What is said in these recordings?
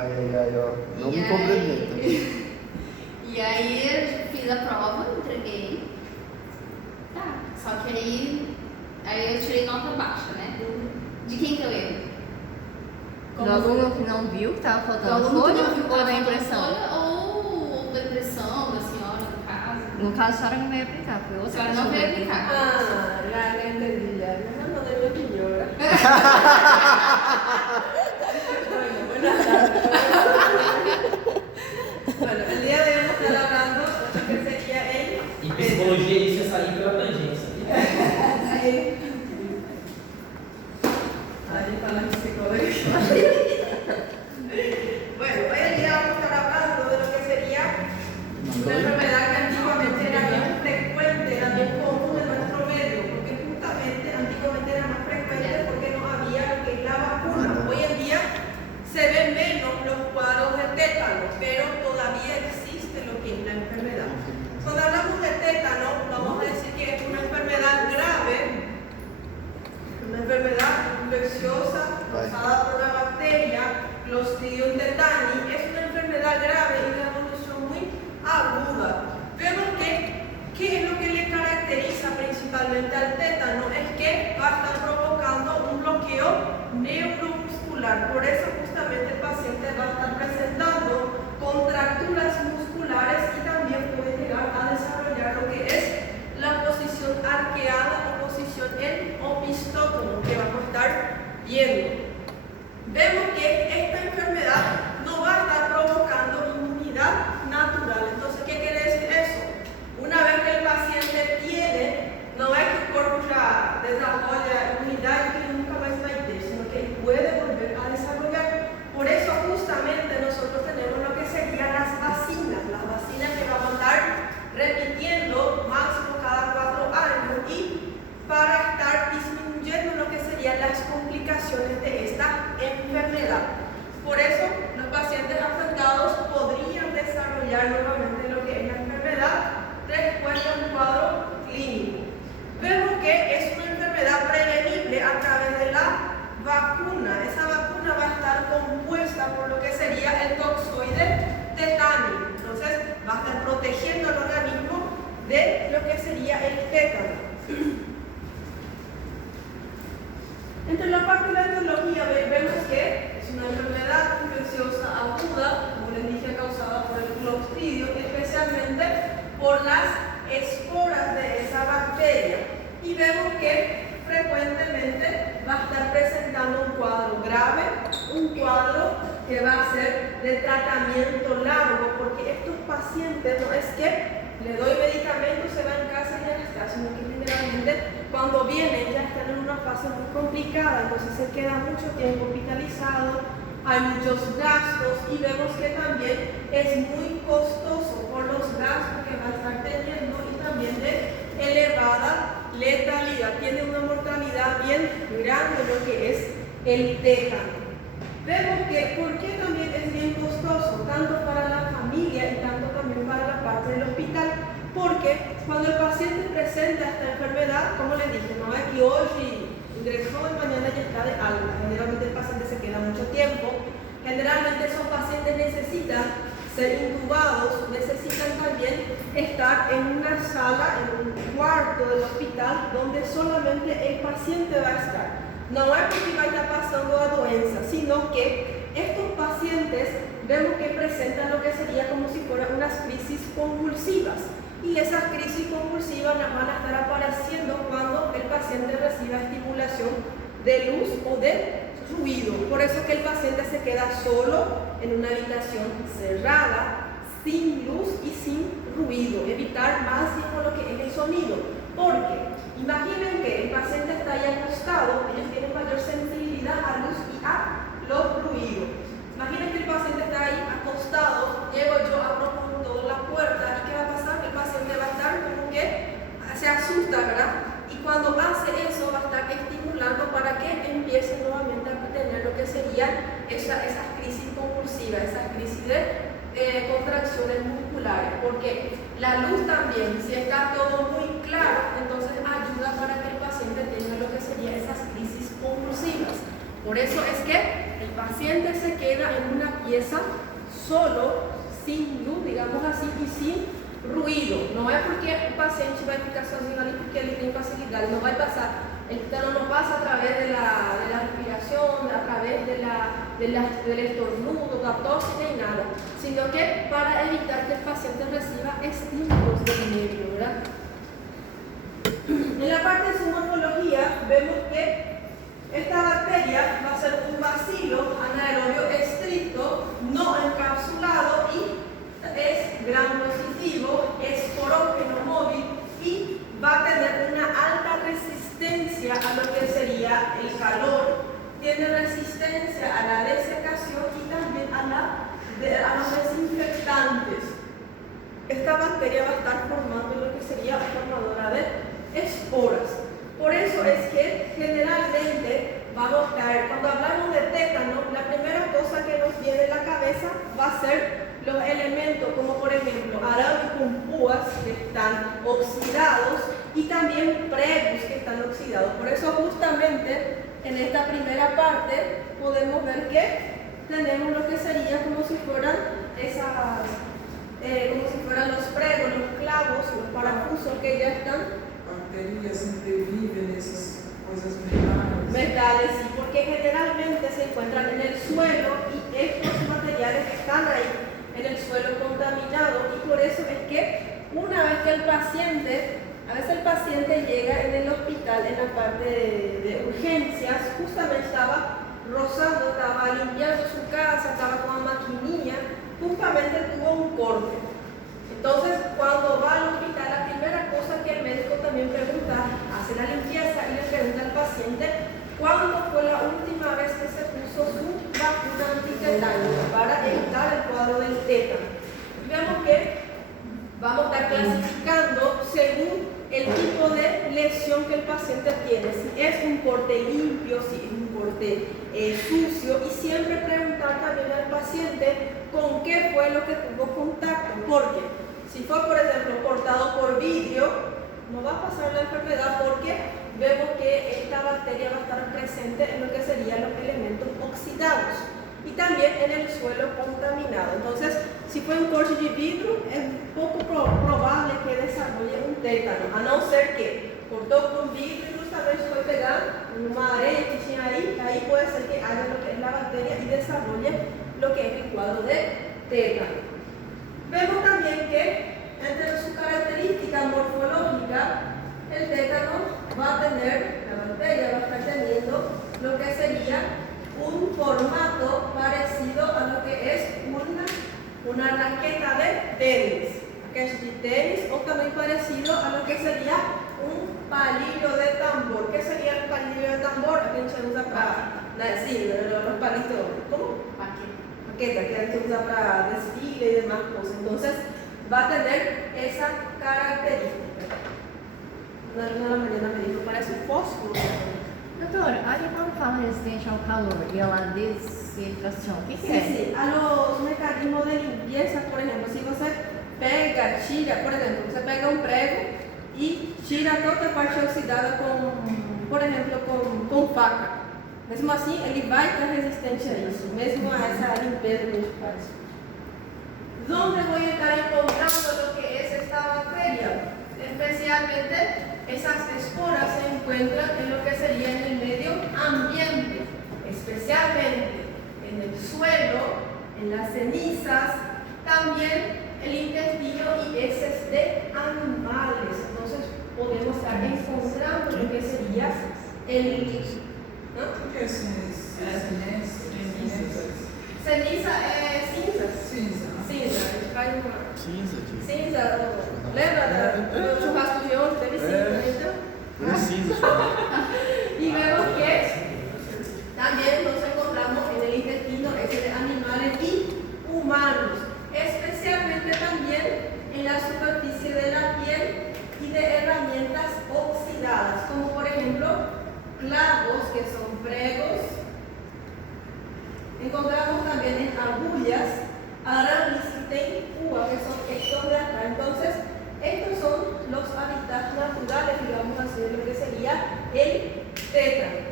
Ó, não me complementa. E aí eu fiz a prova, entreguei. Tá, só que aí eu tirei nota baixa, né? De quem que eu erro? Do aluno que não viu que tava Do faltando aluno que folha não viu ou da a impressão? folha, ou da impressão da senhora, no caso. No caso, a senhora não veio aplicar, foi A outra senhora pessoa não que veio veio aplicar. Ah, ya entendí, ya. Me mandó de mi opinión. Bueno, buenas tardes. Bueno, el día de hoy vamos a estar hablando de lo que sería el... Em psicologia isso é sair pela tangência. Ahí está la psicología. Bueno, hoy en día vamos a estar hablando de lo que sería una enfermedad que antiguamente era bien frecuente, era bien común en nuestro medio, porque justamente antiguamente era más frecuente porque no había lo que es la vacuna. Hoy en día se ven menos los cuadros de tétano, pero todavía existe lo que es la enfermedad. Cuando hablamos de tétano, vamos a decir que es una enfermedad grave, una enfermedad infecciosa causada por una bacteria, Clostridium tetani. Es una enfermedad grave y de evolución muy aguda. Vemos que, ¿qué es lo que le caracteriza principalmente al tétano? Es que va a estar provocando un bloqueo neuromuscular. Por eso justamente el paciente va a estar presentando contracturas musculares y también puede llegar a desarrollar lo que es la posición arqueada o posición en opistótono, que vamos a estar viendo. Vemos que esta enfermedad no va a estar provocando inmunidad natural. Entonces, ¿qué quiere decir eso? Una vez que el paciente tiene, no es que el cuerpo ya desarrolla inmunidad y que nunca más va a ir, sino que puede volver a desarrollar. Por eso justamente nosotros tenemos lo que serían las vacinas que vamos a estar repitiendo máximo cada 4 años y para estar disminuyendo lo que serían las complicaciones de esta enfermedad. Por eso los pacientes afectados podrían desarrollar nuevamente lo que es la enfermedad después de un cuadro clínico. Vemos que es una enfermedad prevenible a través de la vacuna. Esa vacuna va a estar compuesta por lo que sería el toxoide tetánico. Entonces va a estar protegiendo al organismo de lo que sería el tétano. Entre la parte de la etiología vemos que es una enfermedad infecciosa aguda, como les dije, causada por el clostridio, especialmente por las esporas de esa bacteria. Y vemos que frecuentemente va a estar presentando un cuadro grave, un cuadro que va a ser de tratamiento largo, porque estos pacientes no es que le doy medicamentos, se va en casa y ya está, sino que generalmente cuando vienen ya están en una fase muy complicada, entonces se queda mucho tiempo hospitalizado, hay muchos gastos y vemos que también es muy costoso por los gastos que va a estar teniendo y también de elevada letalidad, tiene una mortalidad bien grande lo que es el tétano. Vemos que por qué también es bien costoso, tanto para la familia y tanto también para la parte del hospital, porque cuando el paciente presenta esta enfermedad, como les dije, no es que hoy ingresó y mañana ya está de alta, generalmente el paciente se queda mucho tiempo, generalmente esos pacientes necesitan ser intubados, necesitan también estar en una sala, en un cuarto del hospital donde solamente el paciente va a estar. No es porque va a estar pasando a doença, sino que estos pacientes vemos que presentan lo que sería como si fueran unas crisis convulsivas. Y esas crisis convulsivas las van a estar apareciendo cuando el paciente reciba estimulación de luz o de ruido. Por eso que el paciente se queda solo en una habitación cerrada, sin luz y sin ruido. Evitar máximo lo que es el sonido. Porque imaginen que el paciente está ahí acostado, ellos tienen mayor sensibilidad a luz y a los ruidos. Imaginen que el paciente está ahí acostado, llego yo, abro con toda la puerta y ¿qué va a pasar? El paciente va a estar como que se asusta, ¿verdad? Y cuando hace eso va a estar estimulando para que empiece nuevamente a tener lo que serían esas crisis convulsivas, esas crisis de contracciones musculares, porque la luz también, si está todo muy claro, entonces ayuda para que el paciente tenga lo que serían esas crisis convulsivas. Por eso es que el paciente se queda en una limpieza solo, sin luz, digamos así, y sin ruido. No es porque el paciente va a ficar sozinho ali porque ele tem facilidade, não vai passar. El tétano no pasa a través de la respiración, a través del estornudo, la tos ni nada, sino que para evitar que el paciente reciba estímulos del medio, ¿verdad? En la parte de su morfología vemos que esta bacteria va a ser un bacilo anaerobio estricto, no encapsulado y es gram positivo, es porógeno móvil y va a tener una alta resistencia a lo que sería el calor, tiene resistencia a la desecación y también a los desinfectantes. Esta bacteria va a estar formando lo que sería formadora de esporas. Por eso es que generalmente vamos a caer, cuando hablamos de tétano, la primera cosa que nos viene a la cabeza va a ser los elementos como por ejemplo arame con púas que están oxidados y también pregos que están oxidados. Por eso justamente en esta primera parte podemos ver que tenemos lo que sería como si fueran los pregos, los clavos, los parafusos que ya están. Bacterias interviven esas cosas metales. Metales, sí, porque generalmente se encuentran en el suelo y estos materiales están ahí en el suelo contaminado y por eso es que una vez que a veces el paciente llega en el hospital en la parte de urgencias, justamente estaba rozando, estaba limpiando su casa, estaba con una maquinilla, justamente tuvo un corte. Entonces cuando va al hospital la primera cosa que el médico también pregunta, hace la limpieza y le pregunta al paciente cuándo fue la última vez que se puso su vacuna antitetánica para evitar el cuadro del tétano. Vemos que vamos a estar clasificando según el tipo de lesión que el paciente tiene, si es un corte limpio, si es un corte sucio, y siempre preguntar también al paciente con qué fue lo que tuvo contacto, porque si fue por ejemplo cortado por vidrio, no va a pasar la enfermedad porque vemos que esta bacteria va a estar presente en lo que serían los elementos oxidados y también en el suelo contaminado. Entonces, si fue un corte de vidrio, es poco probable que desarrolle un tétano, a no ser que cortó con vidrio y justamente fue pegar en una arena que tiene ahí puede ser que haga lo que es la bacteria y desarrolle lo que es el cuadro de tétano. Vemos también que entre su característica morfológica, el tétano va a tener, la bacteria va a estar teniendo lo que sería un formato parecido a lo que es una raqueta de tenis, o también parecido a lo que sería un palillo de tambor. ¿Qué sería el palillo de tambor? Aquí se usa para, los palitos, ¿cómo? Paqueta, que se usa para desfile y demás cosas. Entonces, va a tener esa característica. Na mañana me dijo, parece um fósforo. Doutor, aí quando fala resistente ao calor e a la desecação, o que Sí, é? sí, a los mecanismos de limpieza, por ejemplo, si você pega, tira, por ejemplo, você pega un prego y tira toda a parte oxidada com, por ejemplo, com faca. Mesmo assim, ele vai estar resistente a isso, mesmo a essa limpeza que a gente faz. ¿Dónde voy a estar encontrando lo que es esta bacteria? Especialmente esas esporas se encuentran en lo que sería en el medio ambiente, especialmente en el suelo, en las cenizas, también el intestino y heces de animales. Entonces podemos estar encontrando lo que sería el... ¿no? ¿Qué es Ceniza é cinzas. Cinza. Cinza, a gente faz uma... Cinza, tipo. Cinza, lembra do churrasco de ontem? Teve cinza, então? É cinza, Y vemos que también nos encontramos en el intestino de animales y humanos, especialmente también en la superficie de la piel y de herramientas oxidadas, como por ejemplo clavos, que son pregos. Encontramos también en agullas, aramis que tienen púa, que son estos de acá. Entonces, estos son los hábitats naturales, digamos así, de lo que sería el tétano.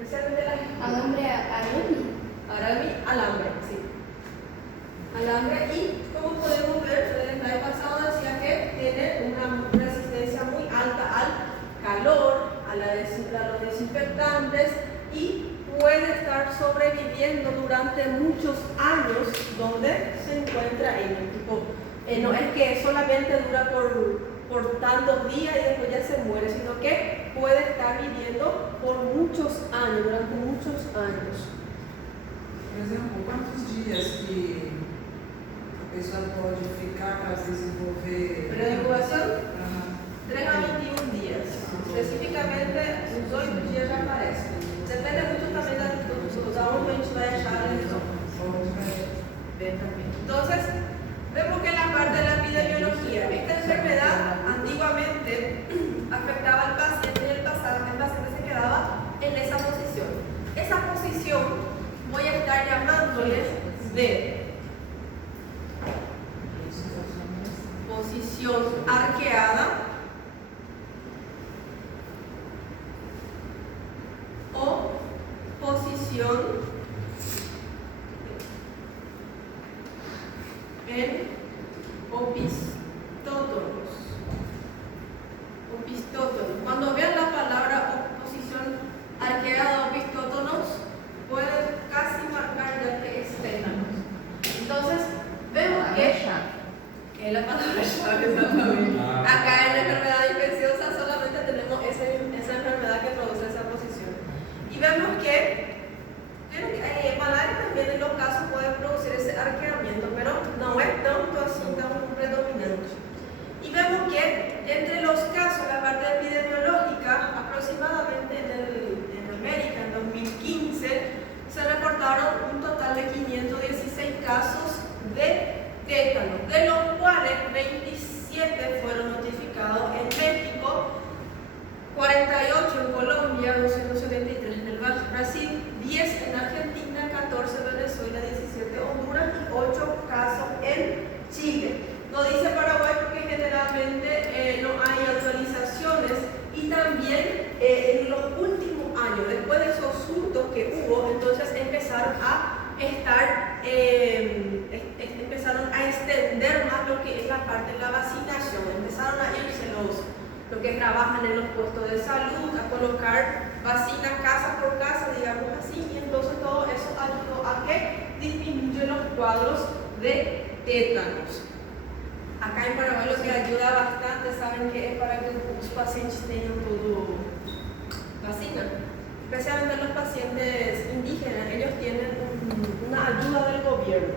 Especialmente la Alambre arame? alambre, sí. el hambre y, como podemos ver, el slide pasado decía que tiene una resistencia muy alta al calor, a los desinfectantes y puede estar sobreviviendo durante muchos años donde se encuentra en el tipo. No es que solamente dura por tantos días y después ya se muere, sino que puede estar viviendo por muchos años, durante muchos años. Por exemplo, quantos dias que a pessoa pode ficar para se desenvolver? Pero de incubación, Aham. 3 a 21 días. Específicamente, uns 8 dias já aparece. Depende muito também da onde a gente vai achar a lesão. Entonces, vemos que en la parte de la epidemiología, esta enfermedad antiguamente afectaba al paciente y en el pasado el paciente se quedaba en esa posición. Esa posición voy a estar llamándoles de posición arqueada o posición en opistótonos. Cuando vean la palabra posición arqueada o opistótonos, pueden casi marcar ya que es tétanos. Entonces, vemos que es la palabra llave exactamente. Acá en la enfermedad infecciosa solamente tenemos esa enfermedad que produce esa posición. Y vemos que malaria también en los casos puede producir ese arqueamiento, pero no es tanto así, tan predominante. Y vemos que entre los casos, la parte epidemiológica, aproximadamente en América, en 2015, se reportaron un total de 516 casos de tétano, de los cuales 27 fueron notificados en México, 48 en Colombia, 273 en el Brasil, 10 en Argentina, 14 en Venezuela, 17 en Honduras y 8 casos en Chile. No dice Paraguay porque generalmente no hay actualizaciones y también en los últimos años, después de esos surtos que hubo, entonces empezaron a extender más lo que es la parte de la vacinación, empezaron a irse los que trabajan en los puestos de salud, a colocar vacinas casa por casa, digamos así, y entonces todo eso ayudó a que disminuyan los cuadros de tétanos. Acá en Paraguay lo que ayuda bastante, saben que es para que los pacientes tengan todo vacina, especialmente los pacientes indígenas, ellos tienen una ayuda del gobierno,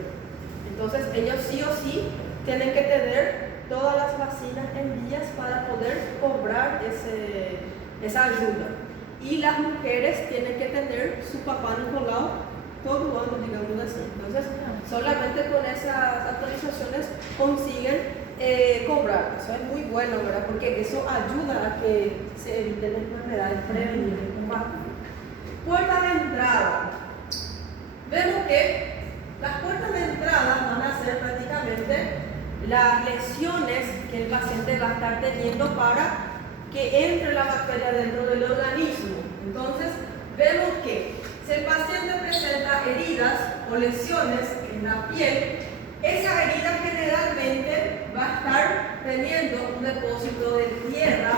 entonces ellos sí o sí tienen que tener todas las vacinas en vías para poder cobrar esa ayuda. Y las mujeres tienen que tener su papá Nicolau todo año, digamos así. Entonces, solamente con esas actualizaciones consiguen cobrar. Eso es muy bueno, ¿verdad? Porque eso ayuda a que se eviten enfermedades, prevenir y combatir. Puerta de entrada. Vemos que las puertas de entrada van a ser prácticamente las lesiones que el paciente va a estar teniendo para que entre la bacteria dentro del organismo. Entonces, vemos que si el paciente presenta heridas o lesiones en la piel, esa herida generalmente va a estar teniendo un depósito de tierra,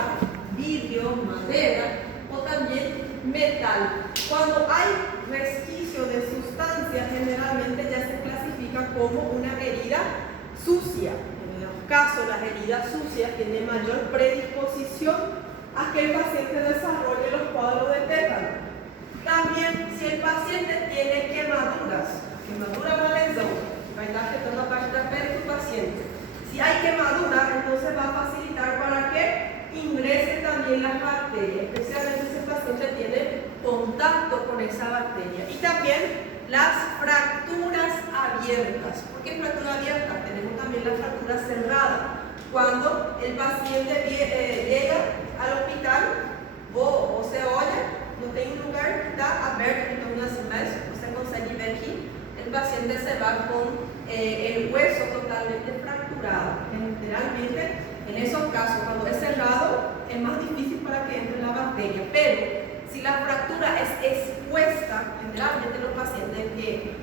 vidrio, madera o también metal. Cuando hay resquicio de sustancia, generalmente ya se clasifica como una herida sucia. En los casos, las heridas sucias tienen mayor predisposición a que el paciente desarrolle los cuadros de tétano. También, si el paciente tiene quemaduras, quemadura o lesão, vai estar afetando a parte da pele do paciente. Si hay quemadura, entonces va a facilitar para que ingresen también las bacterias, especialmente si el paciente tiene contacto con esa bacteria. Y también las fracturas abiertas. ¿Por qué fractura abierta? Tenemos también la fractura cerrada. Cuando el paciente llega al hospital o se oye, no tem um lugar, está aberto, então nas imagens você consegue ver que el paciente se va con el hueso totalmente fracturado. Generalmente, en esos casos, cuando es cerrado, es más difícil para que entre la bacteria, pero si la fractura es expuesta, generalmente los pacientes que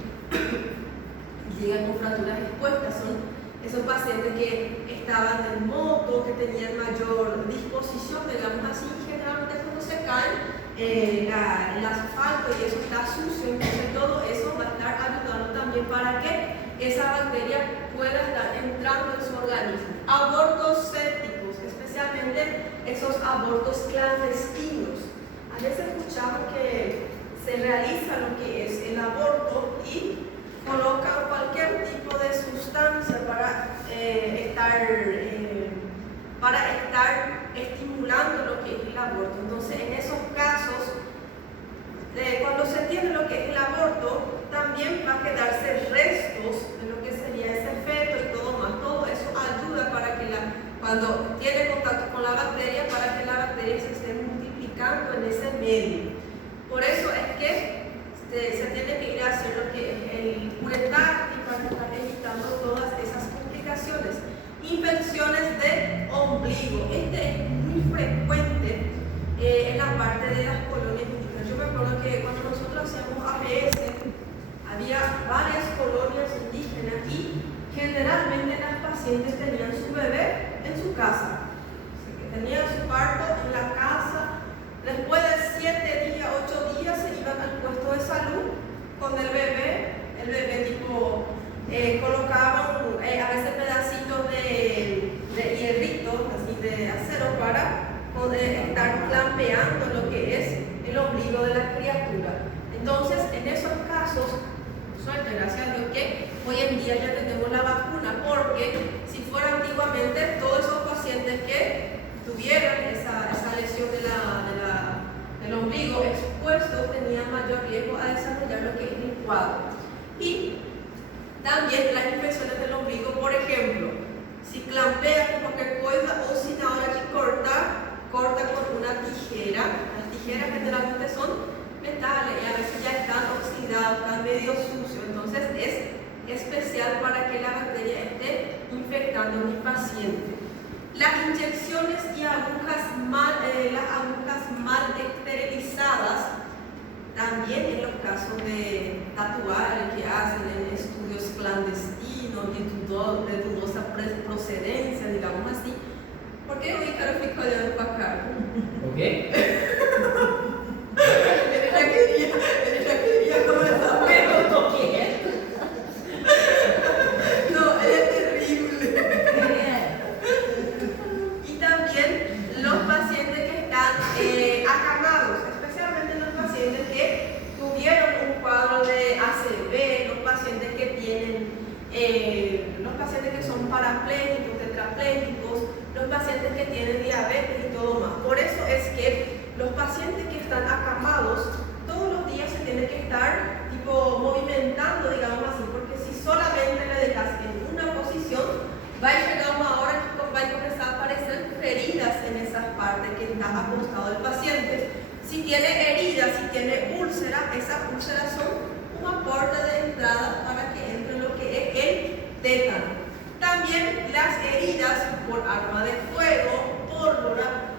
llegan con fracturas expuestas. Son esos pacientes que estaban en moto, que tenían mayor disposición, digamos así, y generalmente cuando se caen, el asfalto y eso está sucio, entonces todo eso va a estar ayudando también para que esa bacteria pueda estar entrando en su organismo. Abortos sépticos, especialmente esos abortos clandestinos. A veces escuchamos que se realiza lo que es el aborto y colocan cualquier tipo de sustancia para estar estimulando lo que es el aborto. Entonces, en esos casos, cuando se tiene lo que es el aborto, también va a quedarse restos de lo que sería ese feto y todo más. Todo eso ayuda para que cuando tiene contacto con la bacteria, para que la bacteria se esté multiplicando en ese medio. Por eso es que se tiene que ir a hacer lo que es el uretar y para estar evitando todas esas complicaciones. Infecciones de ombligo. Este es muy frecuente en la parte de las colonias indígenas. Yo me acuerdo que cuando nosotros hacíamos APS, había varias colonias indígenas y generalmente las pacientes tenían su bebé en su casa. Tenían su parto en la casa. Después de 7 días, 8 días se iban al puesto de salud con el bebé tipo colocaban a veces pedacitos de hierritos, así de acero para poder estar clampeando lo que es el ombligo de la criatura. Entonces, en esos casos, suerte, gracias a Dios que hoy en día ya tenemos la vacuna, porque si fuera antiguamente todos esos pacientes que tuvieran esa lesión del ombligo expuesto tenían mayor riesgo a desarrollar lo que es el cuadro. Y también las infecciones del ombligo, por ejemplo, si clampea con cualquier cosa o si ahora corta con una tijera. Las tijeras generalmente son metales y a veces ya están oxidados, están medio sucios, entonces es especial para que la bacteria esté infectando a mi paciente. Las inyecciones y agujas mal esterilizadas, también en los casos de tatuajes que hacen en estudios clandestinos y de dudosa procedencia, digamos así. ¿Por qué hoy cara ficou olhando para cá? O quê? Ele já queria começar a Eu tô quieto. No, es terrible. Y también los pacientes que están acamados, especialmente los pacientes que tuvieron un cuadro de ACV, los pacientes que tienen, los pacientes que son parapléjicos, tetrapléjicos, los pacientes que tienen diabetes y todo más. Por eso es que los pacientes que están acamados todos los días se tienen que estar movimentando, digamos así, porque si solamente le dejas en una posición, va a llegar una hora que va a comenzar a aparecer heridas en esas partes que está acostado el paciente. Si tiene heridas, si tiene úlceras, esas úlceras son una puerta de entrada para que entre lo que es el tétano. También las heridas por arma de fuego, pólvora.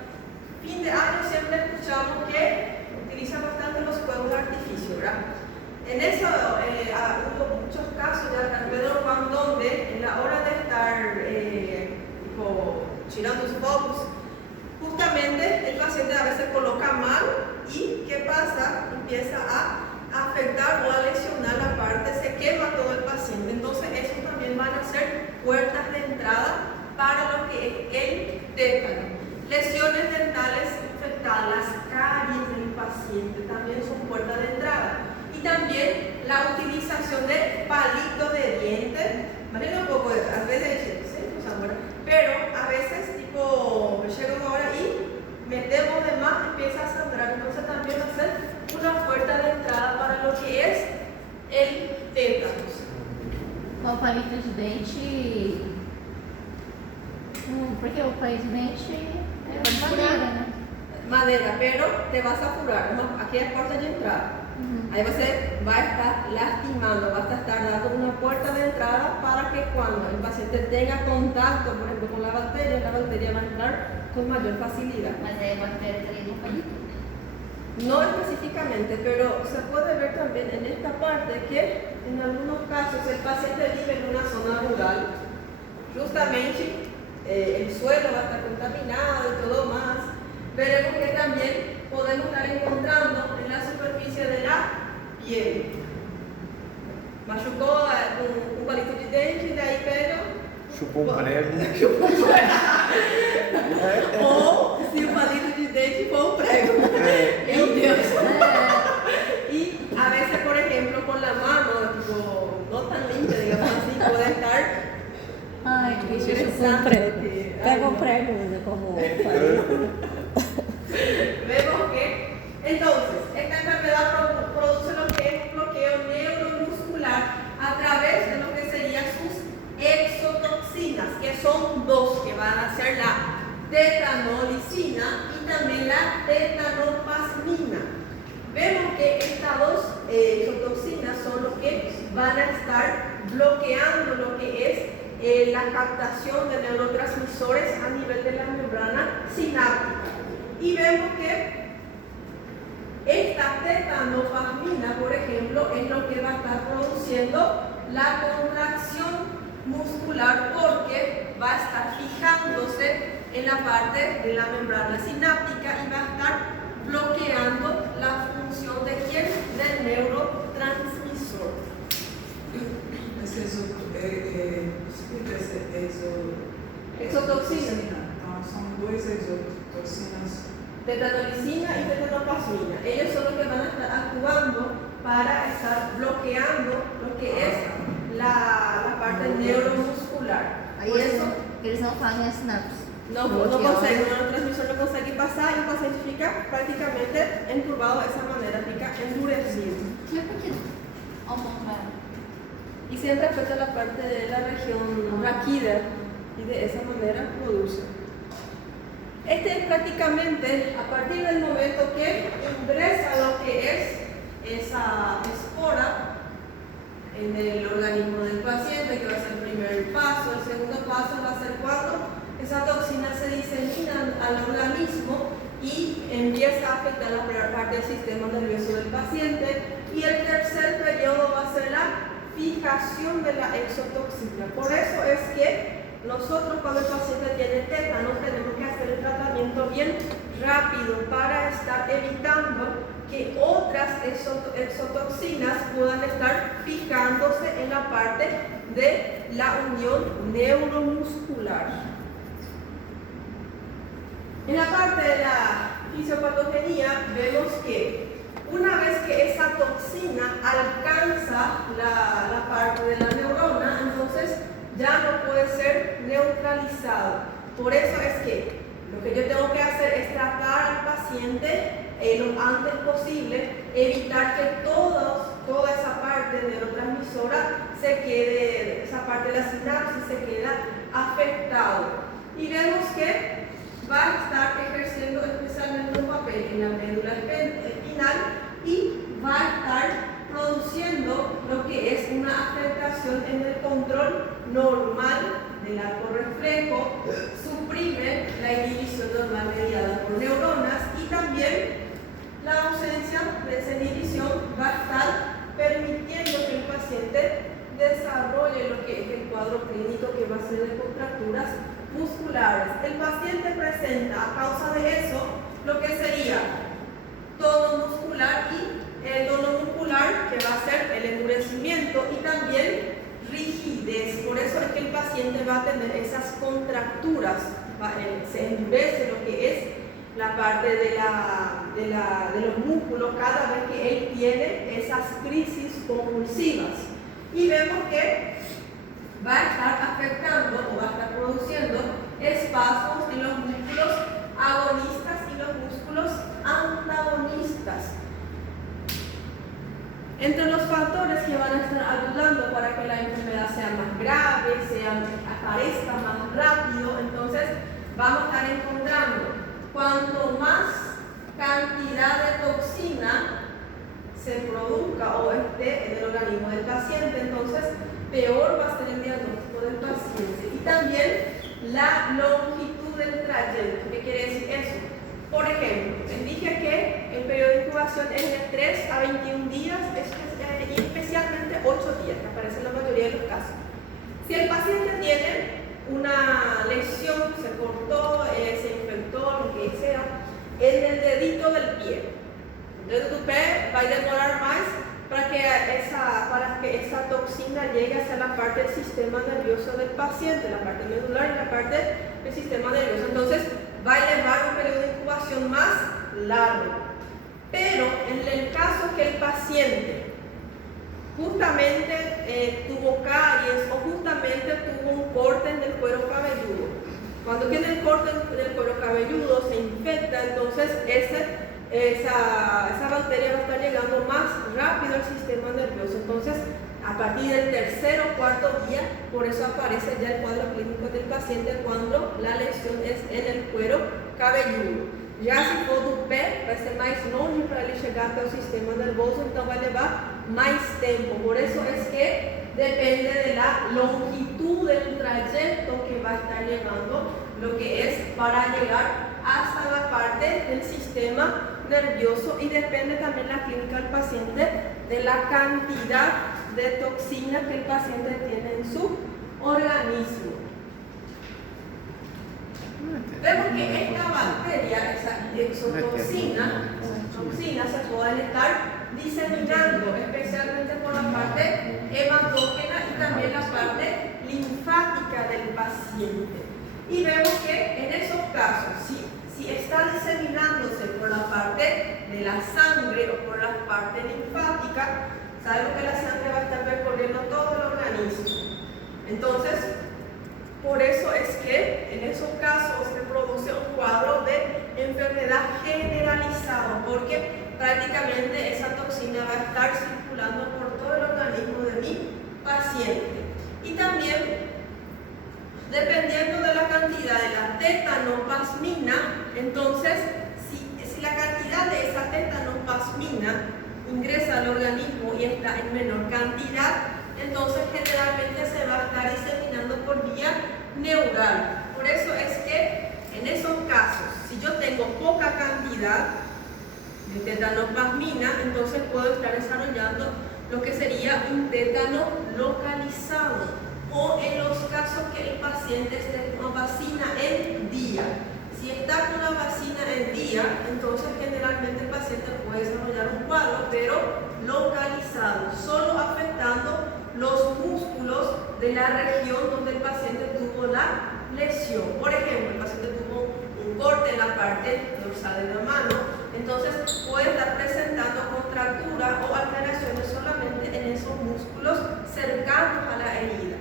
Fin de año siempre escuchamos que utilizan bastante los fuegos de artificio, ¿verdad? En eso hubo muchos casos de San Pedro Juan donde en la hora de estar tirando los focos, justamente el paciente a veces coloca mal y ¿qué pasa? Empieza a afectar o a lesionar la parte, se quema todo el paciente. Entonces esos también van a ser puertas de entrada para lo que es el tétano. Lesiones dentales infectadas, las caries del paciente también son puertas de entrada. Y también la utilización de palitos de dientes, ¿vale? Un poco, a veces pero a veces llega una hora y metemos de más, empieza a sangrar, entonces también va a ser una puerta de entrada para lo que es el tétanos. O palito de dente. Porque o palito de dente é madeira, né? Madera, pero te vas a furar, ¿no? Aquí hay puerta de entrada. Ahí va a estar lastimando, vas a estar dando una puerta de entrada para que cuando el paciente tenga contacto, por ejemplo, con la bacteria va a entrar con mayor facilidad. Mas aí a bactéria estaria no palito. No específicamente, pero se puede ver también en esta parte que en algunos casos el paciente vive en una zona rural. Justamente el suelo va a estar contaminado y todo más. Veremos que también podemos estar encontrando en la superficie de la piel. Machucou com palito de dente e daí pega. Chupou um prego. Ou se o palito de dente for um prego. Meu Deus. Y a veces, por ejemplo, con la mano, tipo, no tan limpia, digamos así, puede estar Ai, que isso, chupou um interesante. prego. que- Pega ay, um no. prego, usa como palito. Vemos que, entonces, esta enfermedad produce lo que es bloqueo neuromuscular a través de lo que serían sus exotoxinas, que son dos, que van a ser la tetanolicina y también la tetanopasmina. Vemos que estas dos exotoxinas son lo que van a estar bloqueando lo que es la captación de neurotransmisores a nivel de la membrana sináptica. Y vemos que esta tetanopasmina, por ejemplo, es lo que va a estar produciendo la contracción muscular porque va a estar fijándose en la parte de la membrana sináptica y va a estar bloqueando la función de quién? Del neurotransmisor. Explica Exotoxina. Então, são duas exotoxinas. Tetanolicina y tetanopasmina. Ellos son los que van a estar actuando para estar bloqueando lo que es la parte neuromuscular. Aí Por eso eles não fazem a sinapse. no consegue, el neurotransmisor no consegue pasar y el paciente fica prácticamente enturbado de esa manera, fica endurecido. Mas por que ao contrário? Y siempre afecta la parte de la región raquídea y de esa manera produce. Este es prácticamente a partir del momento que ingresa lo que es esa espora en el organismo del paciente, que va a ser el primer paso. El segundo paso va a ser cuando esa toxina se disemina al organismo y empieza a afectar la parte del sistema nervioso del paciente. Y el tercer periodo va a ser la fijación de la exotoxina. Por eso es que nosotros cuando el paciente tiene tétanos tenemos que hacer el tratamiento bien rápido para estar evitando que otras exotoxinas puedan estar fijándose en la parte de la unión neuromuscular. En la parte de la fisiopatogenia vemos que una vez que esa toxina alcanza la parte de la neurona, entonces ya no puede ser neutralizado. Por eso es que lo que yo tengo que hacer es tratar al paciente lo antes posible, evitar que toda esa parte neurotransmisora se quede, esa parte de la sinapsis se queda afectado. Y vemos que va a estar ejerciendo especialmente un papel en la médula espinal y va a estar produciendo lo que es una afectación en el control normal del arco reflejo, suprime la inhibición normal mediada por neuronas y también la ausencia de esa inhibición va a estar permitiendo que el paciente desarrolle lo que es el cuadro clínico que va a ser de contracturas musculares. El paciente presenta a causa de eso lo que sería tono muscular y el tono muscular que va a ser el endurecimiento y también rigidez. Por eso es que el paciente va a tener esas contracturas, se endurece lo que es la parte de los músculos cada vez que él tiene esas crisis convulsivas. Y vemos que va a estar afectando o va a estar produciendo espasmos en los músculos agonistas y los músculos antagonistas. Entre los factores que van a estar ayudando para que la enfermedad sea más grave, aparezca más rápido, entonces vamos a estar encontrando cuanto más cantidad de toxina se produzca o esté en el organismo del paciente, entonces peor va a ser el diagnóstico del paciente. Y también la longitud del trayecto. ¿Qué quiere decir eso? Por ejemplo, les dije que el periodo de incubación es de 3 a 21 días y especialmente 8 días, que aparece en la mayoría de los casos. Si el paciente tiene una lesión, se cortó, se infectó, lo que sea, en el dedito del pie, el dedo del pie va a demorar más para que esa toxina llegue hacia la parte del sistema nervioso del paciente, la parte medular y la parte del sistema nervioso. Entonces va a llevar un periodo de incubación más largo. Pero en el caso que el paciente justamente tuvo caries o justamente tuvo un corte en el cuero cabelludo, cuando tiene el corte en el cuero cabelludo se infecta, entonces esa bacteria va a estar llegando más rápido al sistema nervioso. Entonces, a partir del tercer o cuarto día, por eso aparece ya el cuadro clínico del paciente cuando la lesión es en el cuero cabelludo. Já se for do pé, vai ser mais longe para ele chegar até o sistema nervoso, então vai levar mais tempo. Por eso es que depende de la longitud del trayecto que va a estar llevando, lo que es para llegar hasta la parte del sistema nervioso, y depende también la clínica del paciente de la cantidad de toxinas que el paciente tiene en su organismo. Vemos que esta bacteria, esa exotoxina, se pueden estar diseminando, especialmente por la parte hematógena y también la parte linfática del paciente. Y vemos que en esos casos, si está diseminándose por la parte de la sangre o por la parte linfática, sabemos que la sangre va a estar recorriendo todo el organismo. Entonces, por eso es que en esos casos se produce un cuadro de enfermedad generalizado, porque prácticamente esa toxina va a estar circulando por todo el organismo de mi paciente. Y también, dependiendo de la cantidad de la tetanoplasmina, entonces, si la cantidad de esa tetanoplasmina ingresa al organismo y está en menor cantidad, entonces generalmente se va a estar diseminando por vía neural. Por eso es que en esos casos, si yo tengo poca cantidad de tetanoplasmina, entonces puedo estar desarrollando lo que sería un tétano localizado, o en los casos que el paciente esté con vacina en día. Si está con la vacina en día, entonces generalmente el paciente puede desarrollar un cuadro, pero localizado, solo afectando los músculos de la región donde el paciente tuvo la lesión. Por ejemplo, el paciente tuvo un corte en la parte dorsal de la mano, entonces puede estar presentando contractura o alteraciones solamente en esos músculos cercanos a la herida.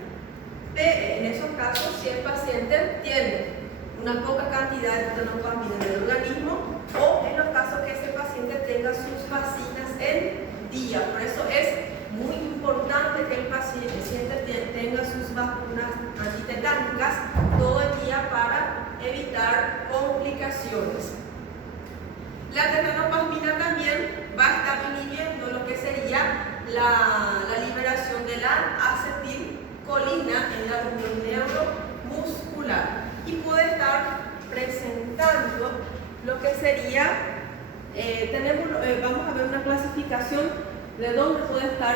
En esos casos, si el paciente tiene una poca cantidad de tetanoplasmina en el organismo, o en los casos que ese paciente tenga sus vacinas en día. Por eso es muy importante que el paciente tenga sus vacunas antitetánicas todo el día para evitar complicaciones. La tetanoplasmina también va a estar inhibiendo lo que sería la liberación de la acetilcolina en la unión neuromuscular, y puede estar presentando lo que sería, vamos a ver una clasificación de dónde puede estar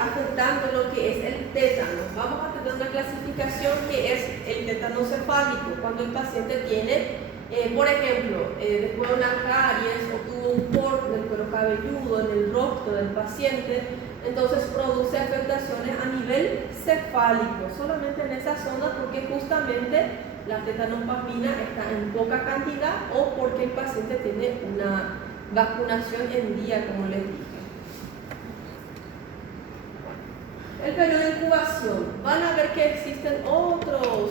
afectando lo que es el tétano. Vamos a tener una clasificación que es el tétano cefálico, cuando el paciente tiene, por ejemplo, después de una caries o tuvo un corte del cuero cabelludo en el rostro del paciente, entonces produce afectaciones a nivel cefálico, solamente en esa zona, porque justamente la tetanoplasmina está en poca cantidad o porque el paciente tiene una vacunación en día, como les dije. El periodo de incubación, van a ver que existen otros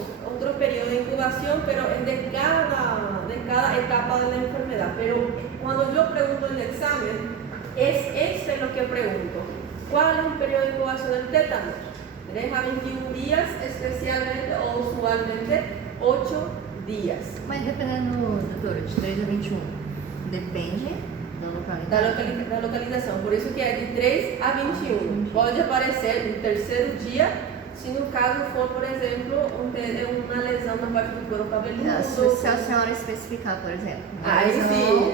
periodos de incubación, pero es de cada etapa de la enfermedad. Pero cuando yo pregunto en el examen, es lo que pregunto. ¿Cuál es el periodo de incubación del tétano? 3 a 21 días, especialmente o usualmente 8 días. Mas dependendo, doutora, de 3 a 21, depende da localização. Por isso que é de 3 a 21. Pode aparecer no terceiro dia, Se no caso for, por exemplo, uma lesão na parte do couro cabeludo. Se a senhora especificar, por exemplo. Ahí Mas sí, não-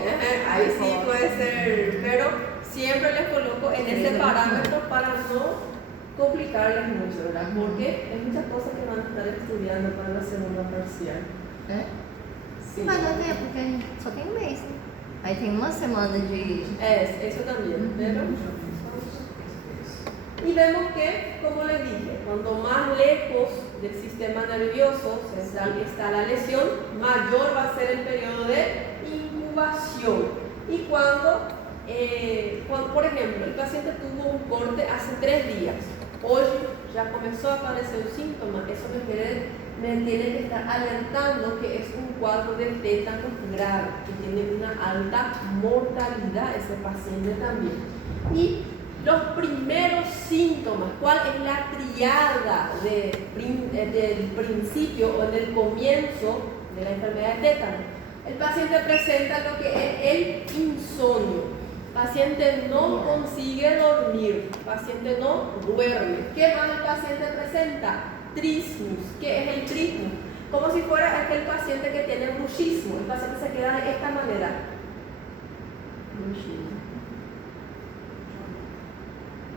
ahí sí puede ser, pero siempre les coloco en ese parámetro para no complicarles mucho, ¿verdad? Porque hay muchas cosas que van a estar estudiando para la segunda parcial. É? Sí. Mas dá tempo, porque a gente só tem um mês, né? Aí tem uma semana de. Eso también, pero... Y vemos que, como les dije, cuando más lejos del sistema nervioso central está la lesión, mayor va a ser el periodo de incubación. Y cuando, por ejemplo, el paciente tuvo un corte hace 3 días, hoy ya comenzó a aparecer un síntoma, eso me tiene que estar alertando que es un cuadro de tétano grave, que tiene una alta mortalidad ese paciente también. Y los primeros síntomas, ¿cuál es la triada del principio o del comienzo de la enfermedad de tétano? El paciente presenta lo que es el insomnio. El paciente no consigue dormir, el paciente no duerme. ¿Qué más el paciente presenta? Trismus. ¿Qué es el trismus? Como si fuera aquel paciente que tiene bruxismo. El paciente se queda de esta manera. Bruxismo.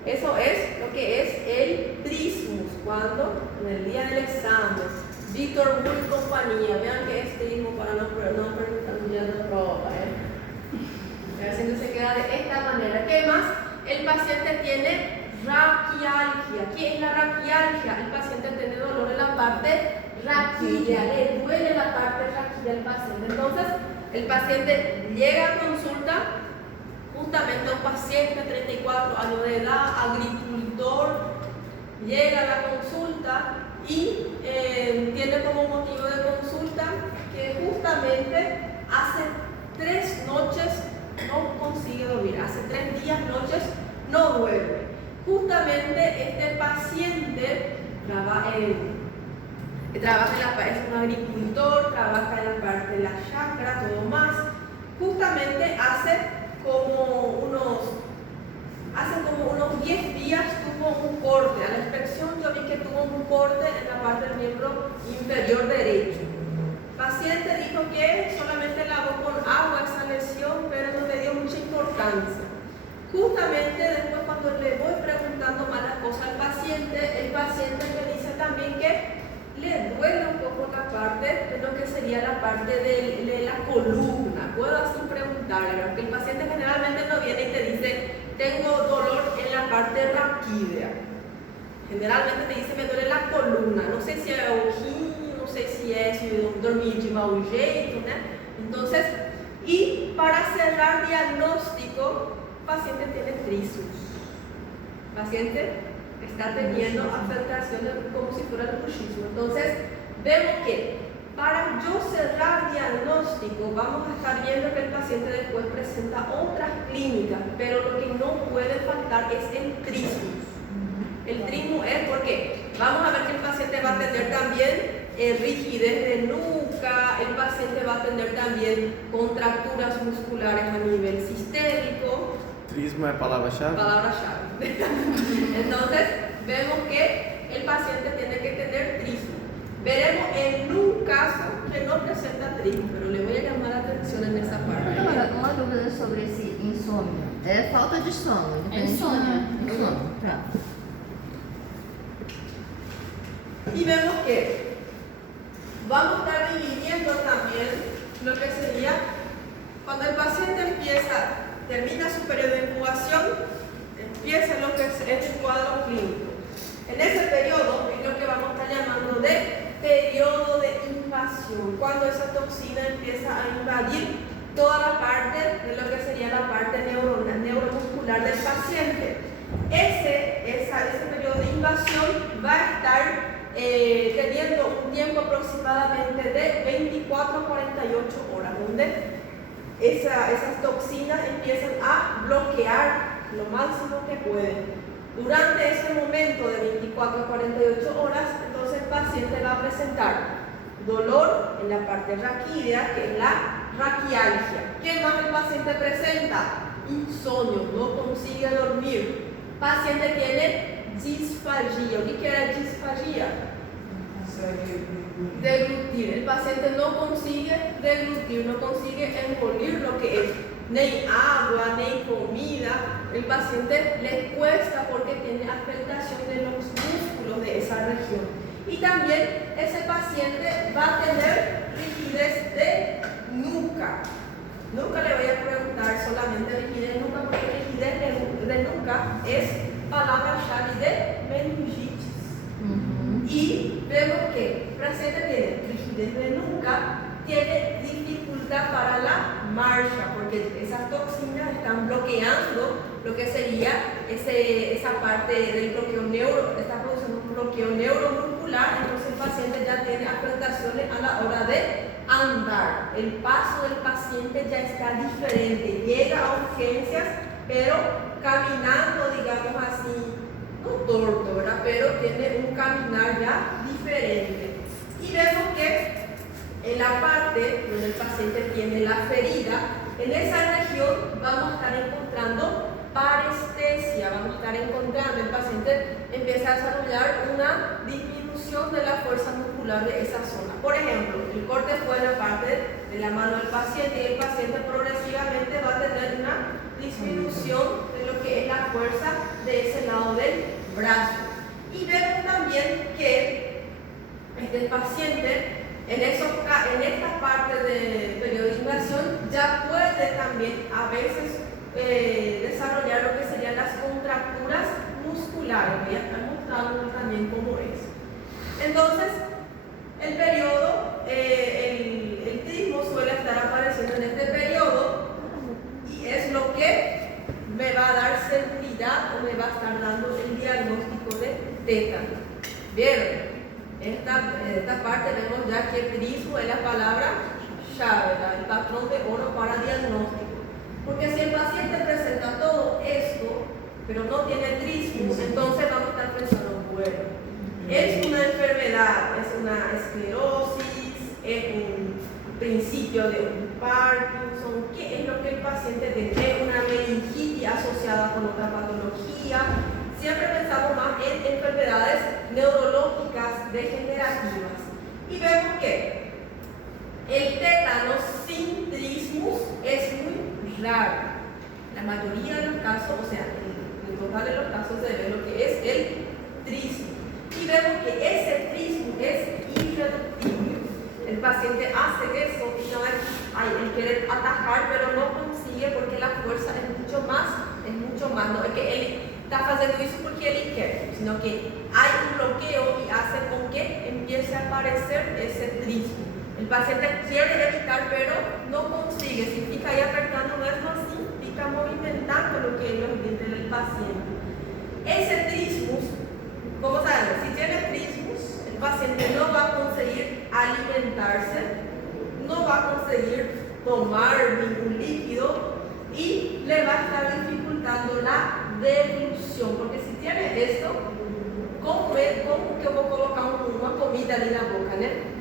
Eso es lo que es el trismus, cuando en el día del examen, Víctor Bull y compañía, vean que es trismus para no preguntar un día de prueba, El paciente se queda de esta manera. ¿Qué más? El paciente tiene raquialgia. ¿Qué es la raquialgia? El paciente tiene dolor en la parte raquídea, le duele la parte raquídea al paciente. Entonces, el paciente llega a consulta. Justamente un paciente de 34 años de edad, agricultor, llega a la consulta y tiene como motivo de consulta que justamente hace 3 noches no consigue dormir, hace 3 días, noches no duerme. Justamente este paciente trabaja es un agricultor, trabaja en la parte de la chacra, todo más. Justamente hace como unos 10 días tuvo un corte. A la inspección yo vi que tuvo un corte en la parte del miembro inferior derecho. El paciente dijo que solamente lavó con agua esa lesión, pero no le dio mucha importancia. Justamente después, cuando le voy preguntando más las cosas al paciente, el paciente me dice también que le duele un poco la parte de lo que sería la parte de la columna. Puedo así preguntarle, porque el paciente generalmente no viene y te dice, tengo dolor en la parte raquídea. Generalmente te dice, me duele la columna. No sé si es ojinho, no sé si es dormir de mau jeito, ¿no? Entonces, y para cerrar diagnóstico, el paciente tiene trismus. El paciente está teniendo afectaciones como si fuera el bruxismo. Entonces, vemos que para yo cerrar diagnóstico, vamos a estar viendo que el paciente después presenta otras clínicas, pero lo que no puede faltar es el trismus. El trismus es porque vamos a ver que el paciente va a tener también rigidez de nuca, el paciente va a tener también contracturas musculares a nivel sistémico. Trismo es palabra-chave. Palabra-chave. Entonces, vemos que el paciente tiene que tener trismo. Veremos en un caso que no presenta trismo, pero le voy a llamar la atención en esa parte. Agora, uma dúvida sobre esse insônia. É falta de sono. É insônia. Insônia, tá. Y vemos que vamos a estar dividiendo también lo que sería cuando el paciente termina su periodo de incubación, empieza lo que es el cuadro clínico. En ese periodo es lo que vamos a estar llamando de periodo de invasión, cuando esa toxina empieza a invadir toda la parte de lo que sería la parte neuromuscular del paciente. Ese periodo de invasión va a estar teniendo un tiempo aproximadamente de 24 a 48 horas, donde esas toxinas empiezan a bloquear lo máximo que pueden. Durante ese momento de 24 a 48 horas, entonces el paciente va a presentar dolor en la parte raquídea, que es la raquialgia. ¿Qué más el paciente presenta? Insomnio, no consigue dormir. El paciente tiene disfagia. O que era disfagia? Não consegue engolir. Deglutir. El paciente no consigue deglutir, no consigue engolir lo que es ni agua, ni comida. El paciente le cuesta porque tiene afectación de los músculos de esa región. Y también ese paciente va a tener rigidez de nuca. Nunca le voy a preguntar solamente rigidez de nuca, porque rigidez de nuca es palabra clave de meningitis. Y vemos que el paciente tiene rigidez de nuca, tiene dificultad para la marcha, porque esas toxinas están bloqueando lo que sería esa parte del bloqueo está produciendo un bloqueo neuromuscular, entonces el paciente ya tiene afectaciones a la hora de andar. El paso del paciente ya está diferente, llega a urgencias, pero caminando, digamos así, no torto, ¿verdad? Pero tiene un caminar ya diferente. Y vemos que en la parte donde el paciente tiene la ferida, en esa región vamos a estar encontrando parestesia, vamos a estar encontrando, el paciente empieza a desarrollar una disminución de la fuerza muscular de esa zona. Por ejemplo, el corte fue en la parte de la mano del paciente y el paciente progresivamente va a tener una disminución de lo que es la fuerza de ese lado del brazo. Y vemos también que este paciente en esta parte de periodo de invasión ya puede también a veces desarrollar lo que serían las contracturas musculares. Voy a estar mostrando también cómo es. Entonces, el periodo, el trismo suele estar apareciendo en este periodo y es lo que me va a dar seguridad o me va a estar dando el diagnóstico de tétano. ¿Vieron? Esta parte vemos ya que trismo es la palabra llave, el patrón de oro para diagnóstico. Porque si el paciente presenta todo esto, pero no tiene trismo, entonces vamos a estar pensando, bueno, es una enfermedad, es una esclerosis, es un principio de un Parkinson, ¿qué es lo que el paciente tiene? Una meningitis asociada con otra patología. Siempre pensamos más en enfermedades neurológicas degenerativas. Y vemos que el tétano sin trismus es muy raro. La mayoría de los casos, o sea, en total de los casos se ve lo que es el trismo. Y vemos que ese trismo es irreductible. El paciente hace eso y no es, él quiere atajar, pero no consigue porque la fuerza es mucho más, no es que él está haciendo eso porque él quiere, sino que hay un bloqueo y hace con que empiece a aparecer ese trismo. El paciente quiere evitar, pero no consigue. Si pica ahí apretando, no es así, pica movimentando lo que es los dientes del paciente. Ese trismus, ¿cómo sabemos? Si tiene trismus, el paciente no va a conseguir alimentarse, no va a conseguir tomar ningún líquido y le va a estar dificultando la deglución, porque si tiene esto, ¿cómo que yo voy a colocar una comida en la boca?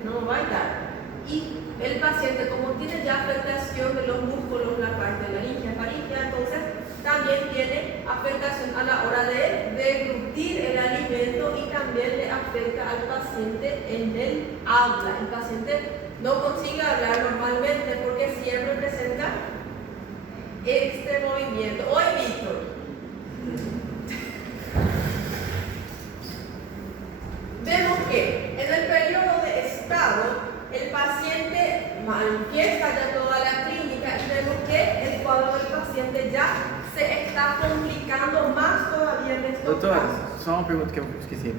No va a dar. Y el paciente, como tiene ya afectación de los músculos, la parte de la faringe, entonces también tiene afectación a la hora de deglutir el alimento y también le afecta al paciente en el habla. El paciente no consigue hablar normalmente porque siempre presenta este movimiento. Hoy, Víctor. Vemos que en el periodo de estado el paciente manifiesta ya toda la clínica y vemos que el cuadro del paciente ya se está complicando más todavía en estos Doutora, casos. só uma pergunta que eu esqueci.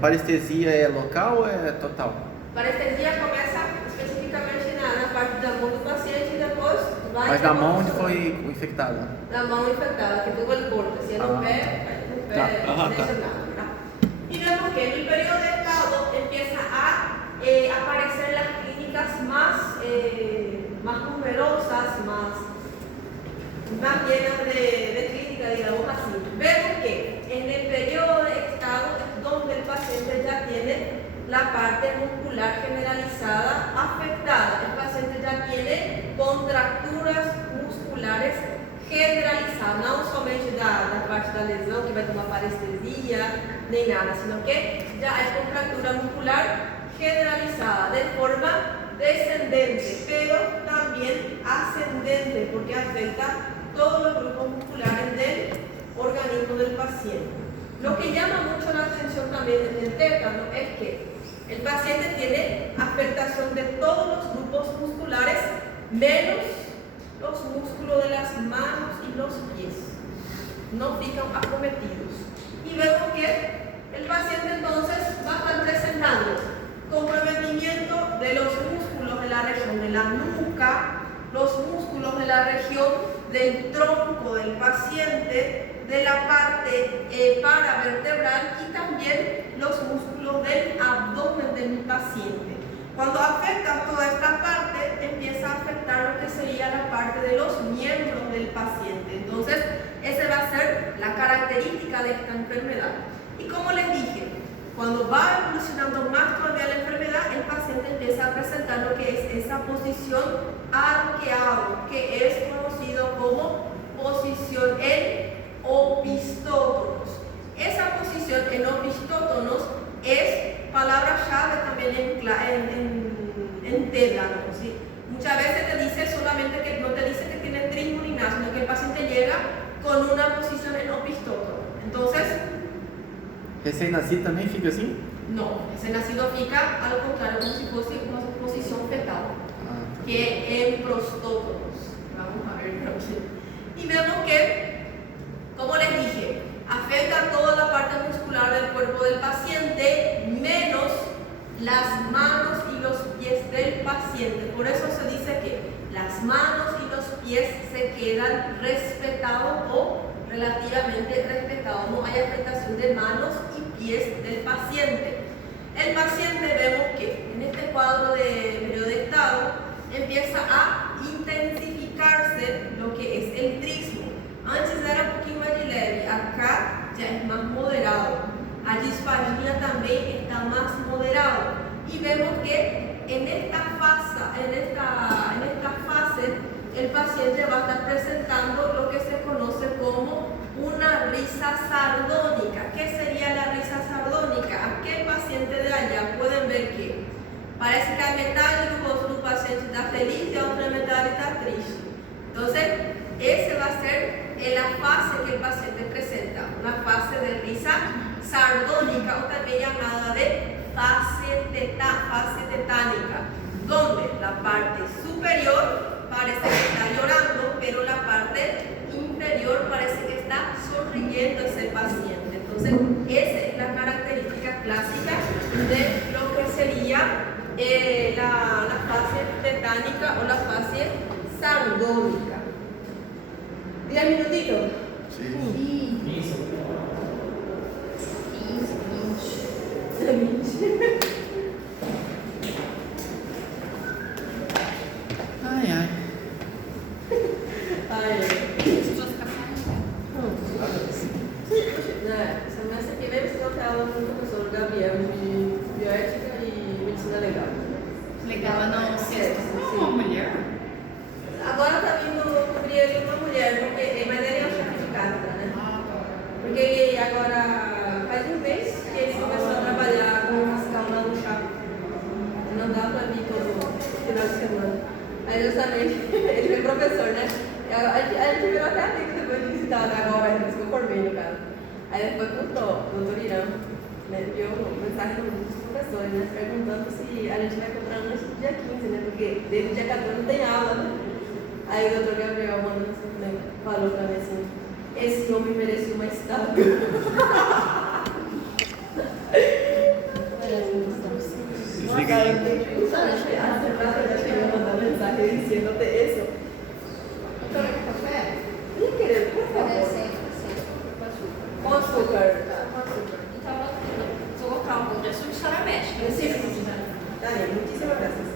Parestesia é local ou é total? Parestesia começa especificamente na parte da mão do paciente e depois vai... Mas na mão onde foi infectada? Na mão infectada, que tuvo el corte, si en un pé lesionado. Y vemos que en el periodo de estado empieza a aparecer las clínicas más numerosas, más llenas de clínicas, digamos así. Vemos que en el periodo de estado es donde el paciente ya tiene la parte muscular generalizada afectada. El paciente ya tiene contracturas musculares generalizada, não somente da parte da lesão, que vai ter uma parestesia, nem nada, sino que ya hay contractura muscular generalizada de forma descendente, pero también ascendente, porque afecta todos los grupos musculares del organismo del paciente. Lo que llama mucho la atención también en el tétano es que el paciente tiene afectación de todos los grupos musculares, menos los músculos de las manos y los pies. No fican acometidos. Y vemos que el paciente entonces va a estar presentando comprometimiento de los músculos de la región de la nuca, los músculos de la región del tronco del paciente, de la parte paravertebral y también los músculos del abdomen del paciente. Cuando afecta toda esta parte, empieza a afectar lo que sería la parte de los miembros del paciente. Entonces, esa va a ser la característica de esta enfermedad. Y como les dije, cuando va evolucionando más todavía la enfermedad, el paciente empieza a presentar lo que es esa posición arqueado, que es conocido como posición en opistótonos. Esa posición en opistótonos es palabra clave también en tétano, ¿sí? Muchas veces te dice solamente que no te dice que tiene trismo ni nada, sino que el paciente llega con una posición en opistótono. Entonces, Recém-nascido também fica assim? no, ese nacido fica al contrario, como si fuese una posición fetal, que en prostótonos. Vamos a ver, y vemos que, como les dije, afecta toda la parte muscular del cuerpo del paciente, menos las manos y los pies del paciente. Por eso se dice que las manos y los pies se quedan respetados o relativamente respetados. No hay afectación de manos y pies del paciente. El paciente vemos que en este cuadro de periodo de estado empieza a intensificarse lo que es el trismo. Antes era un poquito más leve, acá ya es más moderado. A disfagia también está más moderado. Y vemos que en esta fase el paciente va a estar presentando lo que se conoce como una risa sardónica. ¿Qué sería la risa sardónica? Aquel paciente de allá pueden ver que parece que a metade do rosto do paciente está feliz y a otra metade está triste. Entonces, esa va a ser la fase que el paciente presenta, una fase de risa sardónica o también llamada de fase tetánica, donde la parte superior parece que está llorando, pero la parte inferior parece que está sonriendo ese paciente. Entonces, esa es la característica clásica de lo que sería la fase tetánica o la fase sardónica. 10 minutitos. Sim. Isso. 20. Ai, ai. Semestre que vem você vai ter aula com o professor Gabriel de bioética e medicina legal. Legal, não sexta. Sim. Uma mulher? Agora está vindo cobrir ali uma mulher, mas ele é um chefe de cátedra, né? Porque ele agora faz um mês que ele começou a trabalhar com Pascal lá no chá. Não dá para vir todo final de semana. Aí justamente, ele foi professor, né? A gente virou até amigo depois de visitar agora, depois que eu formei no caso. Aí depois contou, o doutor Irã, né, enviou mensagem dos professores, né? Perguntando se a gente vai encontrar no dia 15, né? Porque desde o dia 14 não tem aula, né? Aí o doutor Gabriel mandou assim, né, falou pra mim assim, esse homem merece uma estátua. Mensagem diciendo eso. Café? Sim, querido, por favor. Com açúcar. Então, vou colocar um pouco de açúcar e senhora mexe. Sim. Tá aí, muitísimas gracias.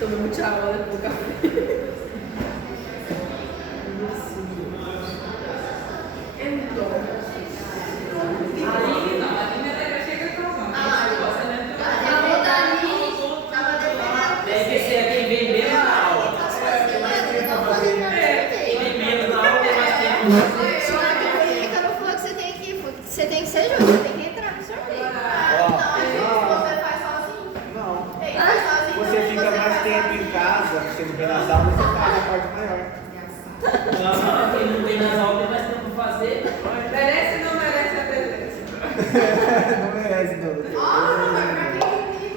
Tomé mucha agua de poca. Deve ser aquele bem menos na aula. Quem vem menos na aula tem mais tempo. Fica no fluxo, você tem que ser justo, você tem que entrar no sorteio. Você faz sozinho? Não. Ei, faz sozinho. Você fica mais tempo em casa, você não vê nas aulas, você faz a parte maior. Não, quem não vem nas aulas tem mais tempo pra fazer. Merece ou não merece a presença? Não merece, não.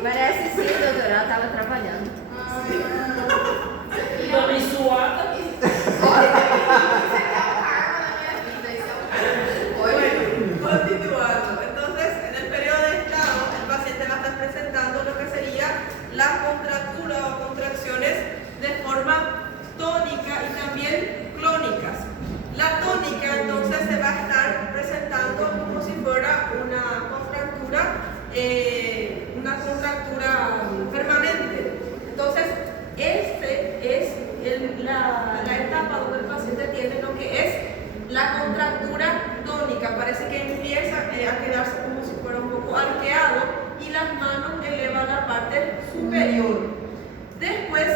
Merece sim, doutora, ela estava trabalhando. E também suada. Continuando. Entonces, en el periodo de estado, el paciente va a estar presentando lo que sería la contractura o contracciones de forma tónica y también clónicas. La tónica, entonces, se va a estar presentando como si fuera una contractura permanente. Entonces, la etapa donde el paciente tiene lo que es la contractura tónica. Parece que empieza a quedarse como si fuera un poco arqueado y las manos elevan la parte superior. Después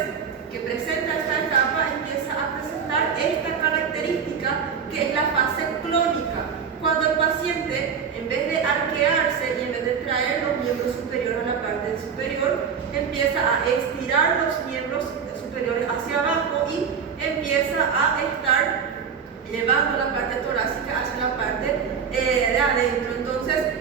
que presenta esta etapa, empieza a presentar esta característica que es la fase clónica. Cuando el paciente, en vez de arquearse y en vez de traer los miembros superiores a la parte superior, empieza a estirar los miembros superiores hacia abajo y empieza a estar llevando la parte torácica hacia la parte de adentro. Entonces,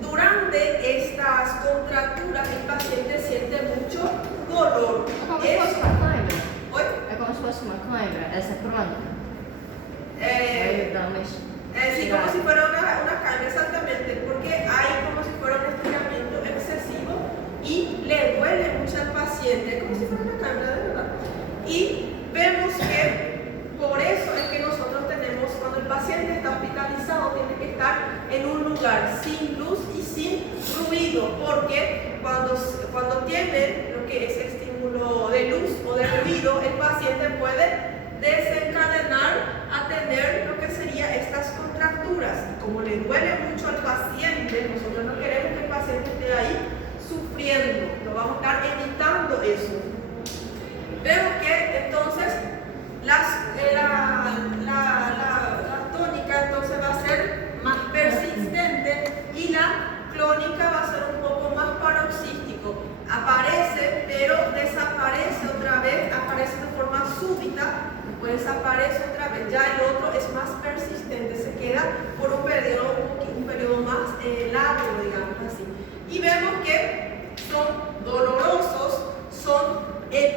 durante estas contracturas, el paciente siente mucho dolor. É como se fosse uma cãibra? Oi? É como se fosse uma cãibra, essa crônica? Eh, Aí dá umas... sí, como si fuera una carga, exactamente, porque hay como si fuera un estiramiento excesivo y le duele mucho al paciente, como si fuera una carga de verdad. Y vemos que por eso es que nosotros tenemos, cuando el paciente está hospitalizado, tiene que estar en un lugar sin luz y sin ruido, porque cuando tiene lo que es estímulo de luz o de ruido, el paciente puede desencadenar a tener lo que sería estas contracturas. Y como le duele mucho al paciente, nosotros no queremos que el paciente esté ahí sufriendo, no vamos a estar evitando eso. Vemos que entonces la tónica entonces va a ser más persistente y la clónica va a ser un poco más paroxístico. Aparece, pero desaparece otra vez, aparece de forma súbita, después desaparece otra vez. Ya el otro es más persistente, se queda por un periodo más largo, digamos así. Y vemos que son dolorosos,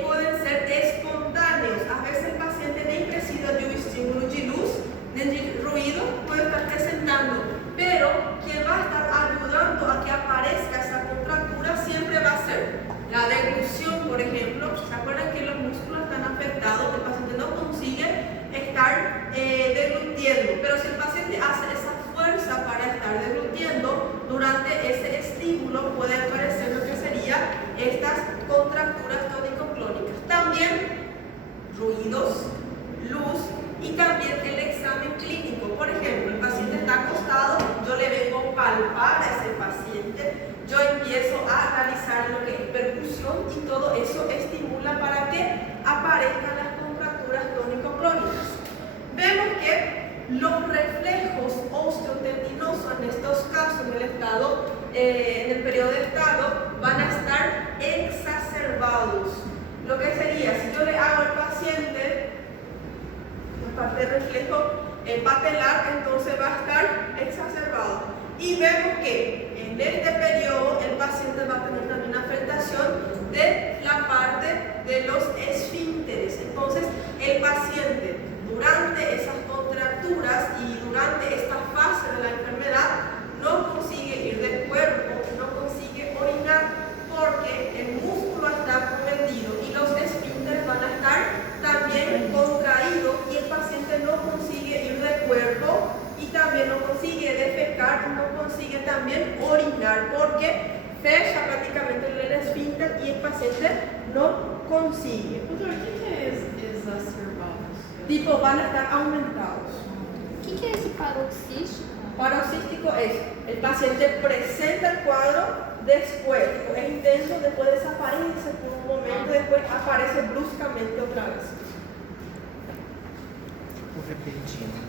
pueden ser espontáneos. A veces el paciente nem precisa de un estímulo de luz, ni de ruido, puede estar presentando, pero quien va a estar ayudando a que aparezca esa contractura siempre va a ser la deglución, por ejemplo. ¿Se acuerdan que los músculos están afectados? El paciente no consigue estar deglutiendo, pero si el paciente hace esa fuerza para estar deglutiendo, durante ese estímulo puede aparecer lo que sería estas contracturas tónico-clónicas. También ruidos, luz y también el examen clínico. Por ejemplo, el paciente está acostado, yo le vengo a palpar a ese paciente, yo empiezo a realizar lo que es percusión y todo eso estimula para que aparezcan las contracturas tónico-clónicas. Vemos que los reflejos osteotendinosos en estos casos, en el periodo de estado, van a estar exacerbados. Lo que sería, si yo le hago al paciente de reflejo patelar, entonces va a estar exacerbado. Y vemos que en este periodo el paciente va a tener también una afectación de la parte de los esfínteres. Entonces, el paciente durante esas contracturas y durante esta fase de la enfermedad no consigue ir de cuerpo, no consigue orinar, porque el músculo está comprometido y los esfínteres van a estar también contraídos y el paciente no consigue ir de cuerpo y también no consigue defecar y no consigue también orinar porque fecha prácticamente el esfínter y el paciente no consigue. Doutor, o que é exacerbados? Tipo, van a estar aumentados. O que é esse paroxístico? Paroxístico es, el paciente presenta el cuadro después, es intenso, después desaparece por un momento, después aparece bruscamente otra vez.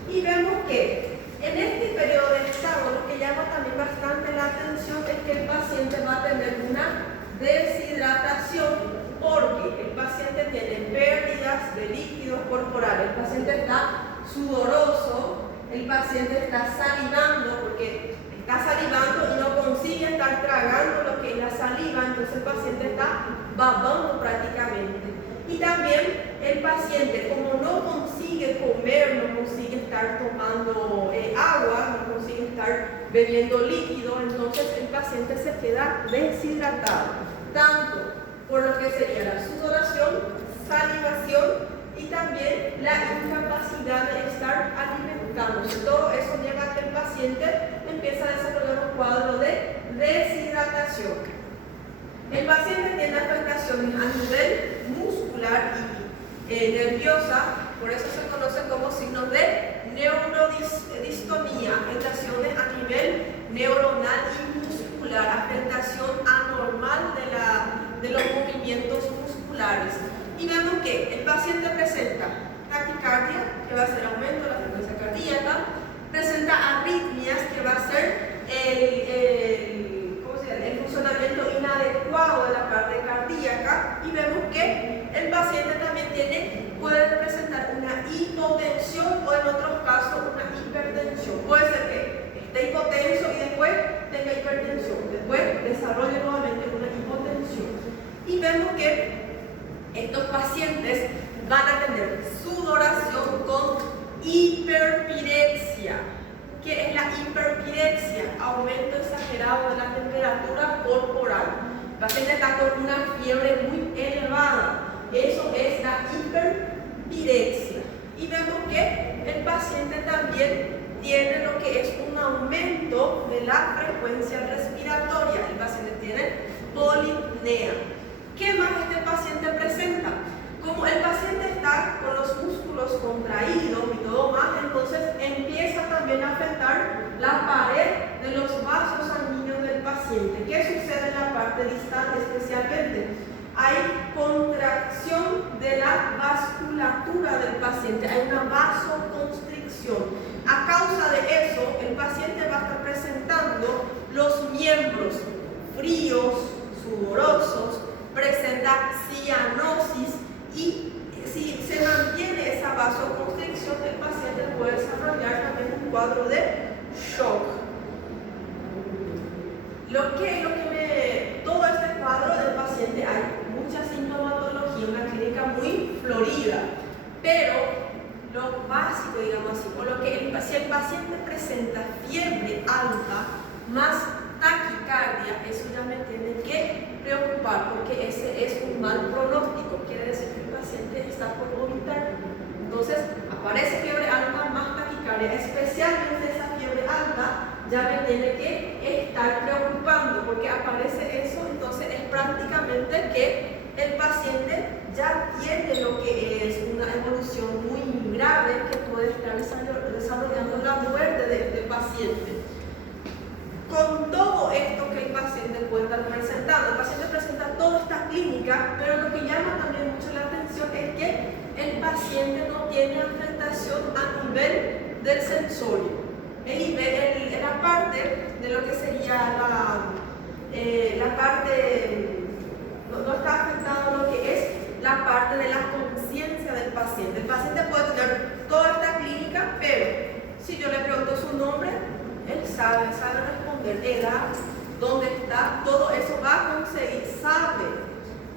Y vemos que en este periodo de estado lo que llama también bastante la atención es que el paciente va a tener una deshidratación porque el paciente tiene pérdidas de líquidos corporales, el paciente está sudoroso, el paciente está salivando porque está salivando y no consigue estar tragando lo que es la saliva, entonces el paciente está babando prácticamente. Y también el paciente, como no consigue comer, no consigue estar tomando agua, no consigue estar bebiendo líquido, entonces el paciente se queda deshidratado, tanto por lo que sería la sudoración, salivación y también la incapacidad de estar alimentándose. Todo eso lleva a que el paciente empieza a desarrollar un cuadro de deshidratación. El paciente tiene afectaciones a nivel muscular y nerviosa, por eso se conocen como signos de neurodistonía, afectaciones a nivel neuronal y muscular, afectación anormal de los movimientos musculares. Y vemos que el paciente presenta taquicardia, que va a ser aumento de la frecuencia cardíaca, presenta arritmias, que va a ser el funcionamiento inadecuado de la parte cardíaca, y vemos que el paciente también puede presentar una hipotensión o en otros casos una hipertensión. Puede ser que esté hipotenso y después tenga hipertensión, después desarrolle nuevamente una hipotensión. Y vemos que estos pacientes van a tener sudoración con hiperpirexia. ¿Qué es la hiperpirexia? Aumento exagerado de la temperatura corporal. El paciente está con una fiebre muy elevada. Eso es la hiperpirexia. Y vemos que el paciente también tiene lo que es un aumento de la frecuencia respiratoria. El paciente tiene polipnea. ¿Qué más este paciente presenta? Como el paciente está con los músculos contraídos y todo más, entonces empieza también a afectar la pared de los vasos sanguíneos del paciente. ¿Qué sucede en la parte distal especialmente? Hay contracción de la vasculatura del paciente, hay una vasoconstricción. A causa de eso, el paciente va a estar presentando los miembros fríos, sudorosos, presenta cianosis y si se mantiene esa vasoconstricción, el paciente puede desarrollar también un cuadro de shock. Todo este cuadro del paciente, hay mucha sintomatología, una clínica muy florida, pero lo básico, digamos así, por lo que si el paciente presenta fiebre alta más taquicardia, eso ya me tiene que preocupar porque ese es un mal pronóstico, quiere decir que el paciente está por vomitar. Entonces aparece fiebre alta más taquicardia, especialmente esa fiebre alta ya me tiene que estar preocupando porque aparece eso, entonces es prácticamente que el paciente ya tiene lo que es una evolución muy grave que puede estar desarrollando la muerte de este paciente. Con todo esto que el paciente puede estar presentando, el paciente presenta toda esta clínica, pero lo que llama también mucho la atención es que el paciente no tiene afectación a nivel del sensorio. En la parte de lo que sería la parte, no está afectado lo que es la parte de la conciencia del paciente. El paciente puede tener toda esta clínica diagnóstica, pero si yo le pregunto su nombre, él sabe responder, edad, dónde está, todo eso va a conseguir, sabe.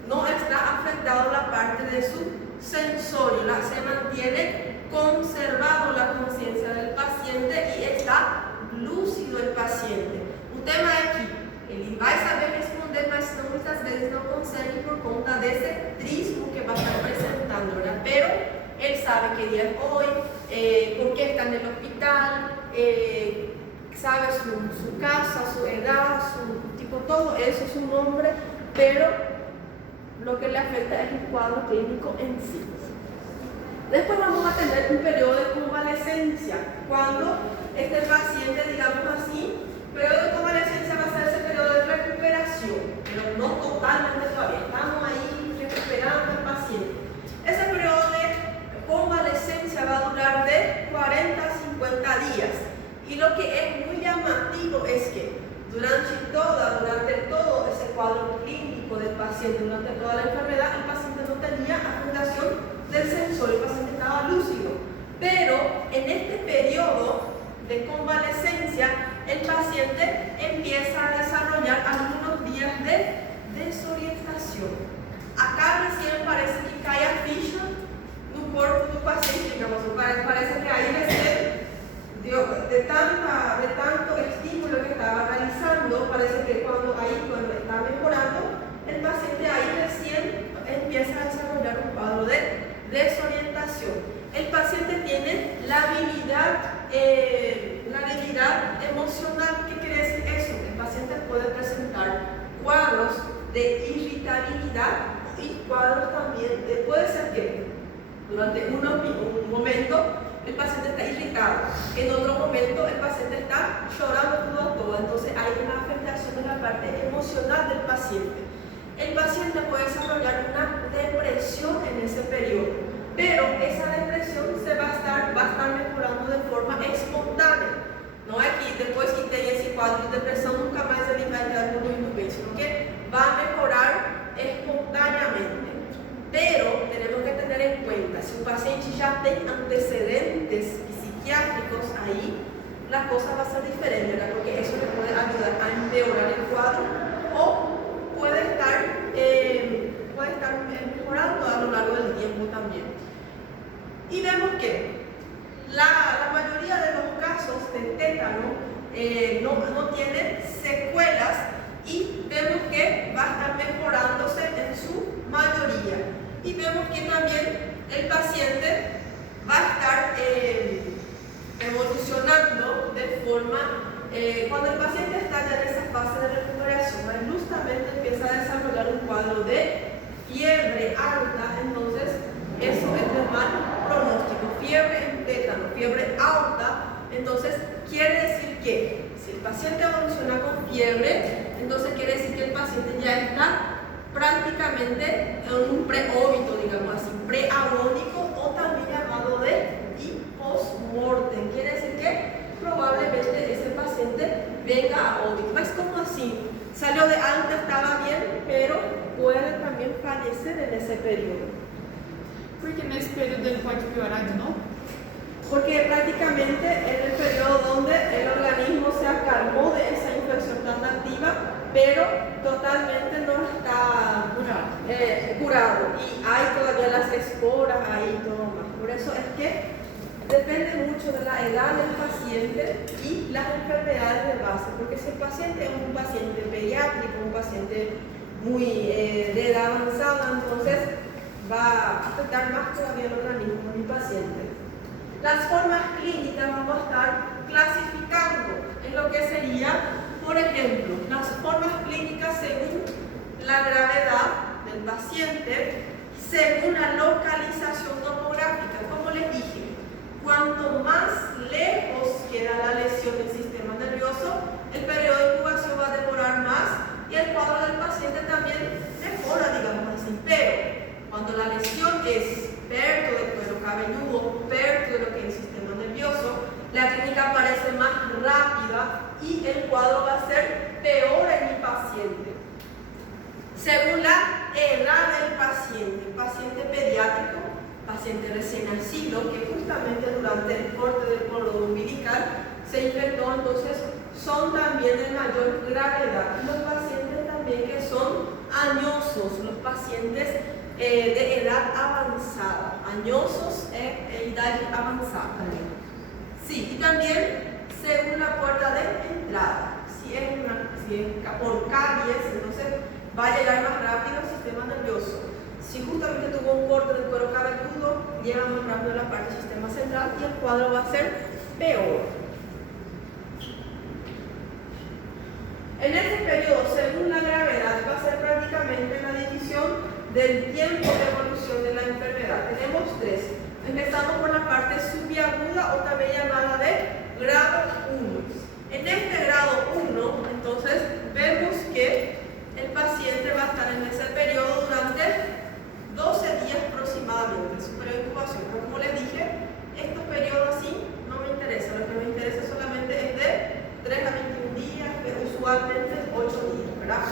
No está afectado la parte de su sensorio, se mantiene conservado la conciencia del paciente y está lúcido el paciente. Un tema aquí, ele vai saber responder, mas não, muitas vezes não consegue por conta desse trismo que va a estar presentando, ¿verdad? Pero él sabe qué día es hoy, por qué está en el hospital, sabe su casa, su edad, su tipo, todo eso, su nombre, pero lo que le afecta es el cuadro clínico en sí. Después vamos a tener un periodo de convalescencia, cuando este paciente, digamos así, periodo de convalescencia va a ser ese periodo de recuperación, pero no totalmente todavía, estamos ahí recuperando al paciente. Ese periodo de convalescencia va a durar de 40 a 50 días, y lo que es muy llamativo es que durante todo ese cuadro clínico del paciente, durante toda la enfermedad, el paciente no tenía afectación del sensor, el paciente estaba lúcido. Pero en este periodo de convalescencia, el paciente empieza a desarrollar algunos días de desorientación. Acá recién parece que cae a ficha no corpo do paciente, digamos, parece que ahí recién de tanto estímulo que estaba realizando, parece que cuando está mejorando, el paciente ahí recién empieza a desarrollar un cuadro de desorientación. El paciente tiene la habilidad emocional. ¿Qué quiere decir eso? El paciente puede presentar cuadros de irritabilidad y cuadros también puede ser que durante un momento el paciente está irritado, en otro momento el paciente está llorando todo, entonces hay una afectación de la parte emocional del paciente. El paciente puede desarrollar una depresión en ese periodo, pero esa depresión va a estar mejorando de forma espontánea. No es que después que tenga ese cuadro de depresión nunca más ele vai entrar por un bien, sino que va a mejorar espontáneamente. Pero tenemos que tener en cuenta, si un paciente ya tiene antecedentes psiquiátricos ahí, la cosa va a ser diferente, ¿verdad? Porque eso le puede ayudar a empeorar el cuadro o puede estar mejorando a lo largo del tiempo también. Y vemos que la mayoría de los casos de tétano no tienen secuelas y vemos que va a estar mejorándose en su mayoría. Y vemos que también el paciente va a estar evolucionando de forma, cuando el paciente está ya en esa fase de recuperación, justamente empieza a desarrollar un cuadro de fiebre alta, entonces eso es de mal pronóstico, fiebre en tétano, fiebre alta, entonces quiere decir que si el paciente evoluciona con fiebre, entonces quiere decir que el paciente ya está prácticamente en un preóbito, digamos así, preagónico o también llamado de post-mortem. Quiere decir que probablemente ese paciente venga a óbito. Es como así, salió de alta, estaba bien, pero puede también fallecer en ese periodo. Porque nesse período ele pode piorar de novo? Porque prácticamente es el periodo donde el organismo se acalmó de esa infección tan activa, pero totalmente no está curado y hay todavía las esporas ahí y todo más. Por eso es que depende mucho de la edad del paciente y las enfermedades de base, porque si el paciente es un paciente pediátrico, un paciente muy de edad avanzada, entonces va a afectar más todavía el organismo del paciente. Las formas clínicas vamos a estar clasificando en lo que sería, por ejemplo, las formas clínicas según la gravedad del paciente, según la localización topográfica. Como les dije, cuanto más lejos queda la lesión del sistema nervioso, el periodo de incubación va a demorar más y el cuadro del paciente también mejora, digamos así. Pero cuando la lesión es perto del cuero cabelludo, perto de lo que es el sistema nervioso, la clínica parece más rápida y el cuadro va a ser peor en el paciente. Según la edad del paciente pediátrico, paciente recién nacido que justamente durante el corte del cordón umbilical se infectó, entonces son también de mayor gravedad. Los pacientes también que son añosos, los pacientes de edad avanzada, añosos e edad avanzada. Sí, y también según la puerta de entrada. Si es por caries, entonces va a llegar más rápido al sistema nervioso. Si justamente tuvo un corte del cuero cabelludo, llega más rápido a la parte del sistema central y el cuadro va a ser peor. En ese periodo, según la gravedad, va a ser prácticamente la división del tiempo de evolución de la enfermedad. Tenemos tres. Empezamos por la parte subaguda o también llamada de grado 1. En este grado 1, entonces, vemos que el paciente va a estar en ese periodo durante 12 días aproximadamente, su periodo de incubación. Pero como les dije, estos periodos así no me interesan. Lo que me interesa solamente es de 3 a 21 días, pero usualmente 8 días, ¿verdad?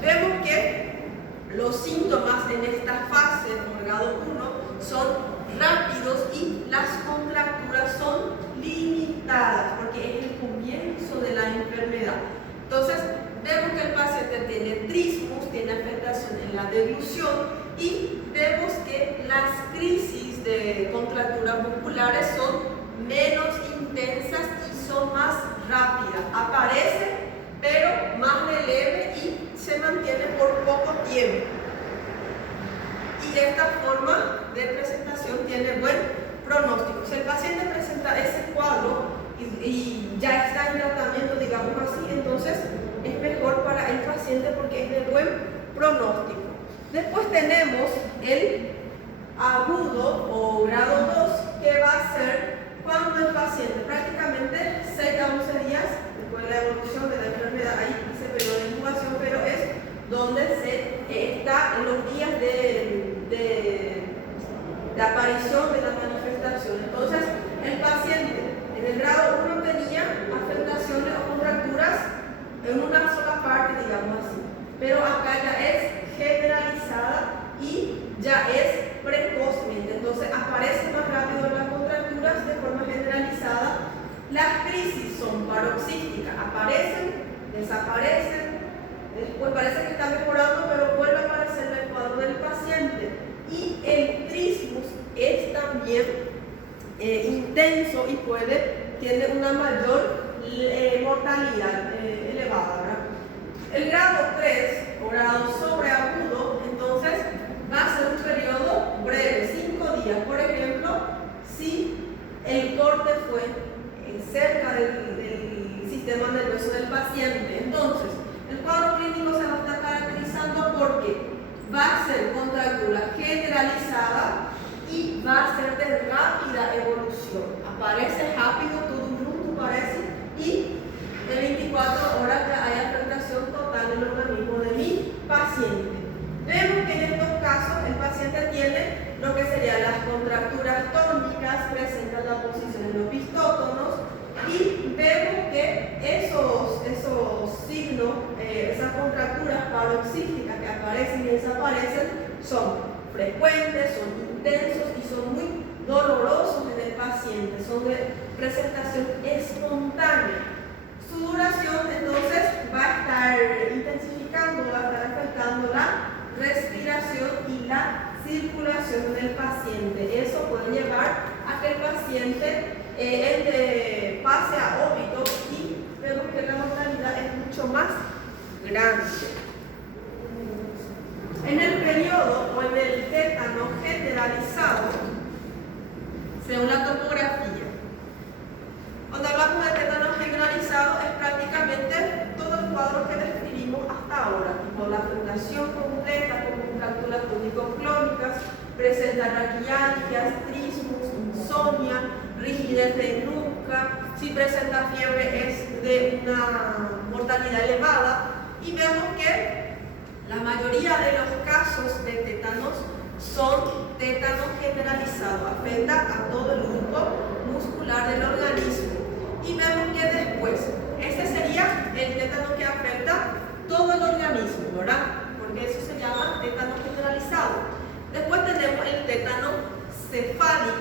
Vemos que los síntomas en esta fase, como el grado 1, son rápidos y las contracturas son limitadas, porque es el comienzo de la enfermedad. Entonces, vemos que el paciente tiene trismus, tiene afectación en la deglución y vemos que las crisis de contracturas musculares son menos intensas y son más rápidas. Aparecen, pero más de leve y se mantienen por poco tiempo. Y esta forma de presentación tiene buen pronóstico. Si el paciente presenta ese cuadro y ya está en tratamiento, digamos así, entonces es mejor para el paciente porque es de buen pronóstico. Después tenemos el agudo o grado 2, que va a ser cuando el paciente prácticamente 6 a 11 días después de la evolución de la enfermedad, ahí ese periodo de incubación, pero es donde se está en los días de aparición de la manifestación. Entonces, el paciente en el grado 1 tenía afectaciones o contracturas en una sola parte, digamos así, pero acá ya es generalizada y ya es precozmente, entonces aparecen más rápido las contracturas de forma generalizada. Las crisis son paroxísticas, aparecen, desaparecen, después parece que está mejorando, pero vuelve a aparecer en el cuadro del paciente. Y el trismus es también intenso y tiene una mayor mortalidad elevada, ¿verdad? El grado 3 o grado sobreagudo, entonces va a ser un periodo breve, 5 días. Por ejemplo, si el corte fue cerca del sistema nervioso del paciente, entonces el cuadro clínico se va a estar caracterizando porque va a ser contractura generalizada y va a ser de rápida evolución. Aparece rápido, todo un bruto parece, y en 24 horas ya hay afectación total del organismo de mi paciente. Vemos que en estos casos el paciente tiene lo que serían las contracturas tónicas, presenta la posición en los pistótonos y vemos que esos signos, esas contracturas paroxísticas que aparecen y desaparecen son frecuentes, son intensos y son muy dolorosos en el paciente, son de presentación espontánea. Su duración entonces va a estar intensificando, va a estar afectando la respiración y la circulación del paciente. Eso puede llevar a que el paciente pase a óbito y vemos que la mortalidad es mucho más grande. En el periodo o en el tétano generalizado, según la topografía, cuando hablamos de tétano generalizado es prácticamente todo el cuadro que describimos hasta ahora, tipo la afectación completa con contracturas tónico-clónicas, presenta raquialgias, trismus, insomnia, rigidez de nuca, si presenta fiebre es de una mortalidad elevada y vemos que la mayoría de los casos de tétanos son tétanos generalizados, afecta a todo el grupo muscular del organismo. Y vemos que después, ese sería el tétano que afecta todo el organismo, ¿verdad? Porque eso se llama tétano generalizado. Después tenemos el tétano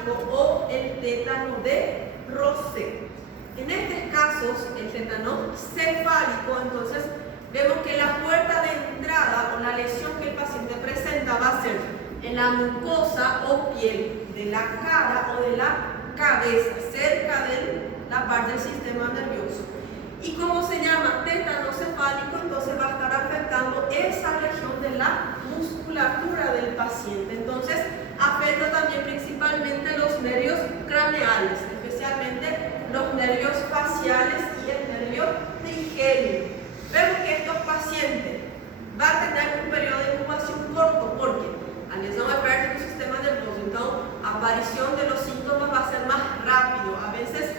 cefálico o el tétano de Rosset. En estos casos, el tétano cefálico, entonces vemos que la puerta de entrada o la lesión que el paciente presenta va a ser en la mucosa o piel de la cara o de la cabeza, cerca de la parte del sistema nervioso. Y como se llama tétano cefálico, entonces va a estar afectando esa región de la musculatura del paciente. Entonces afecta también principalmente los nervios craneales, especialmente los nervios faciales y el nervio trigémino. Vemos que estos pacientes van a tener un periodo de incubación corto porque a lesão é perto do sistema nervioso, então a aparição de los síntomas va a ser más rápido, a veces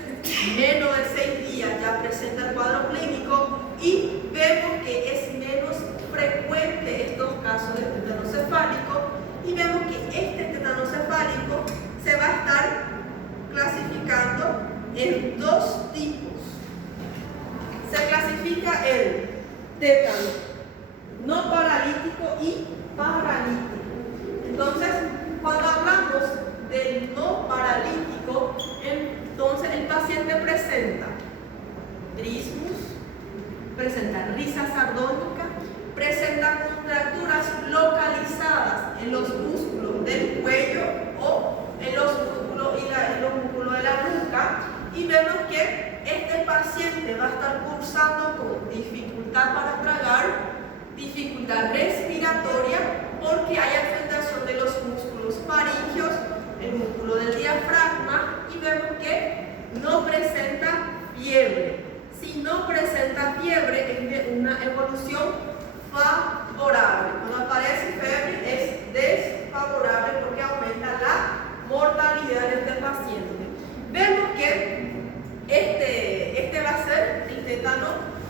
menos de 6 días ya presenta el cuadro clínico y vemos que es menos frecuente estos casos de tétano cefálico y vemos que este tétano cefálico se va a estar clasificando en 2 tipos. Se clasifica el tétano no paralítico y paralítico. Entonces, cuando hablamos del no paralítico, entonces el paciente presenta trismus, presenta risa sardónica, presenta contracturas localizadas en los músculos del cuello o en los músculos de la nuca y vemos que este paciente va a estar cursando con dificultad para tragar, dificultad respiratoria, porque hay afectación de los músculos faringeos, el músculo del diafragma y vemos que no presenta fiebre. Si no presenta fiebre es de una evolución favorable. Cuando aparece fiebre es desfavorable porque aumenta la mortalidad de este paciente. Vemos que este va a ser el tétano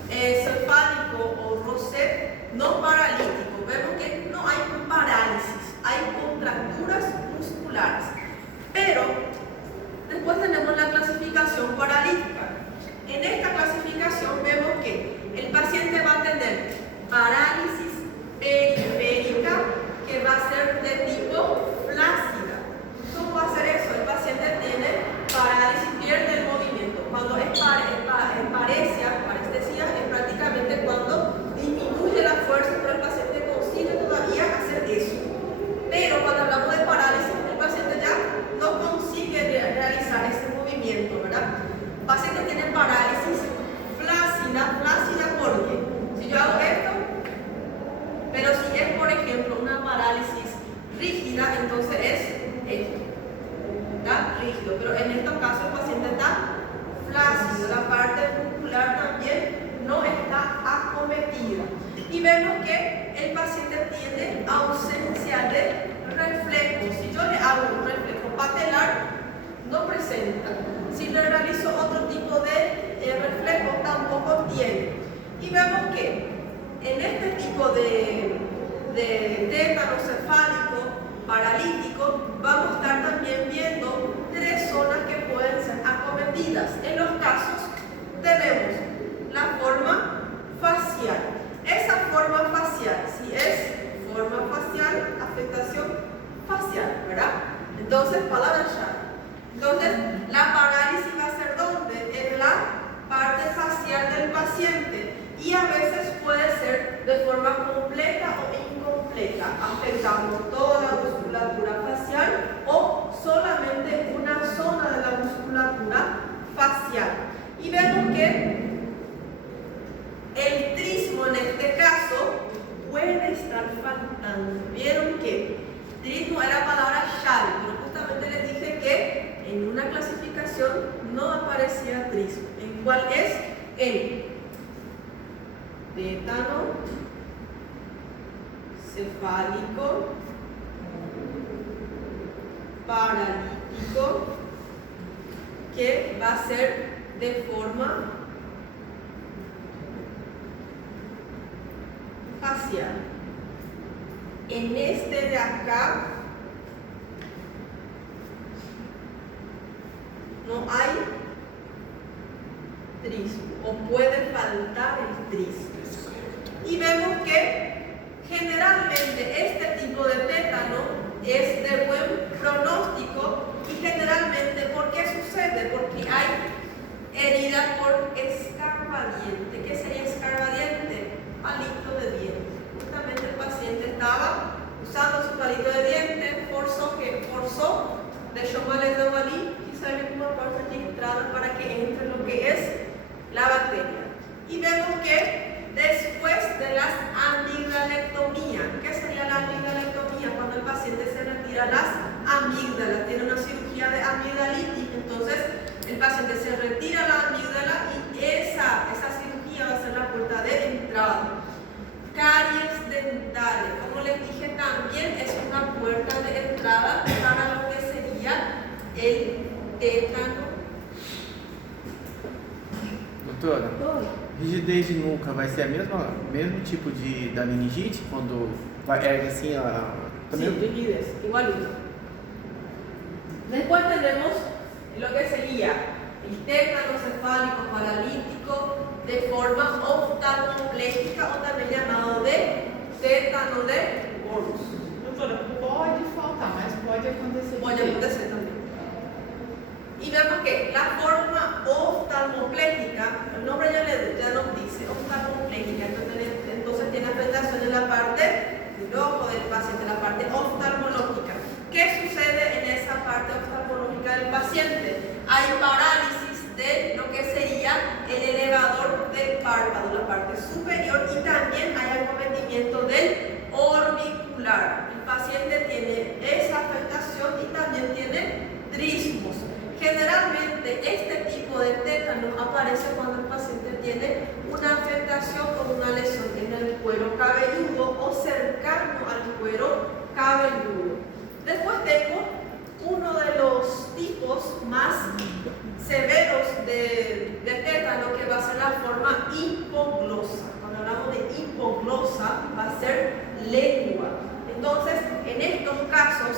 cefálico o Rosset no paralítico. Vemos que no hay parálisis, hay contracturas musculares. Pero después tenemos la clasificación paralítica. En esta clasificación vemos que el paciente va a tener parálisis periférica que va a ser de tipo flácida. ¿Cómo va a ser eso? El paciente tiene parálisis, pierde el movimiento. Cuando es parestesia es prácticamente cuando disminuye la fuerza, pero el paciente consigue todavía hacer eso. Pero cuando hablamos de parálisis, el paciente ya no consigue realizar ese movimiento, ¿verdad? El paciente tiene parálisis flácida porque si yo hago esto, pero si es por ejemplo una parálisis rígida, entonces es esto, está rígido, pero en estos casos el paciente está flácido, la parte muscular también no está acometida y vemos que el paciente tiene ausencia de reflejo. Si yo le hago un reflejo patelar, no presenta. Si le realizo otro tipo de reflejo, tampoco tiene. Y vemos que en este tipo de tétano cefálico paralítico vamos a estar también viendo 3 zonas que pueden ser acometidas. En los casos tenemos la forma facial. Esa forma facial, si es forma facial, afectación facial, ¿verdad? Entonces, palabra llave. Entonces, la parálisis va a ser ¿dónde? En la parte facial del paciente y a veces puede ser de forma completa o incompleta, afectando toda la musculatura facial o solamente una zona de la musculatura facial. Y vemos que el trismo en este caso puede estar faltando. Vieron que trismo era palabra llave, pero justamente les dije que en una clasificación no aparecía trismo. ¿En cuál es? El tétano cefálico paralítico que va a ser de forma facial. En este de acá no hay trismo o puede faltar el trismo. Y vemos que generalmente este tipo de tétano es de buen pronóstico y generalmente herida por escarbadiente. ¿Qué sería escarbadiente? Palito de diente. Justamente el paciente estaba usando su palito de diente, forzó, dejó mal el dedo allí, quizá hay una parte registrada para que entre lo que es la bacteria. Y vemos que después de las amigdalectomías, ¿qué sería la amigdalectomía? Cuando el paciente se retira las amígdalas, tiene una cirugía de amigdalitis, entonces el paciente se retira la amígdala y esa cirugía va a ser la puerta de entrada. Caries dentales, como les dije, también es una puerta de entrada para lo que sería el tétano. Doutora, rigidez de nuca vai ser mesmo tipo da meningite, quando ergue assim Sí, rigidez, igualito. Después tenemos lo que sería el tétano cefálico paralítico de forma oftalmoplégica o también llamado de tétano de Borus. Doutora, pode faltar, mas pode acontecer. Puede acontecer también. Y vemos que la forma oftalmoplégica, el nombre ya nos dice, oftalmoplégica, entonces tiene afectación en la parte del ojo del paciente, la parte oftalmológica. ¿Qué sucede en esa parte oftalmológica del paciente? Hay parálisis de lo que sería el elevador del párpado, la parte superior, y también hay acometimiento del orbicular. El paciente tiene esa afectación y también tiene trismos. Generalmente este tipo de tétano aparece cuando el paciente tiene una afectación con una lesión en el cuero cabelludo o cercano al cuero cabelludo. Después tengo uno de los tipos más severos de tétano, que va a ser la forma hipoglosa. Cuando hablamos de hipoglosa va a ser lengua. Entonces, en estos casos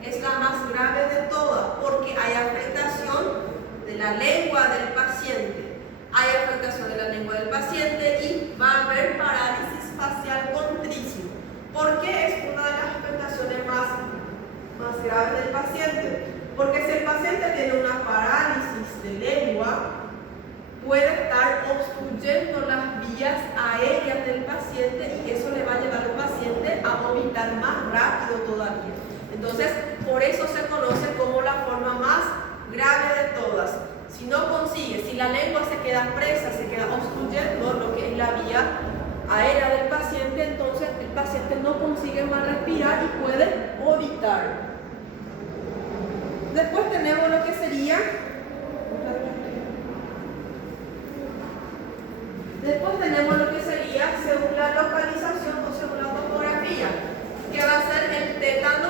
es la más grave de todas, porque hay afectación de la lengua del paciente, hay afectación de la lengua del paciente y va a haber parálisis facial con trismo. ¿Por qué es una de las afectaciones más graves del paciente? Porque si el paciente tiene una parálisis de lengua, puede estar obstruyendo las vías aéreas del paciente y eso le va a llevar al paciente a vomitar más rápido todavía. Entonces, por eso se conoce como la forma más grave de todas. Si no consigue, si la lengua se queda presa, se queda obstruyendo lo que es la vía aérea del paciente, entonces el paciente no consigue más respirar y puede vomitar. Después tenemos lo que sería según la localización o según la topografía, que va a ser el tétano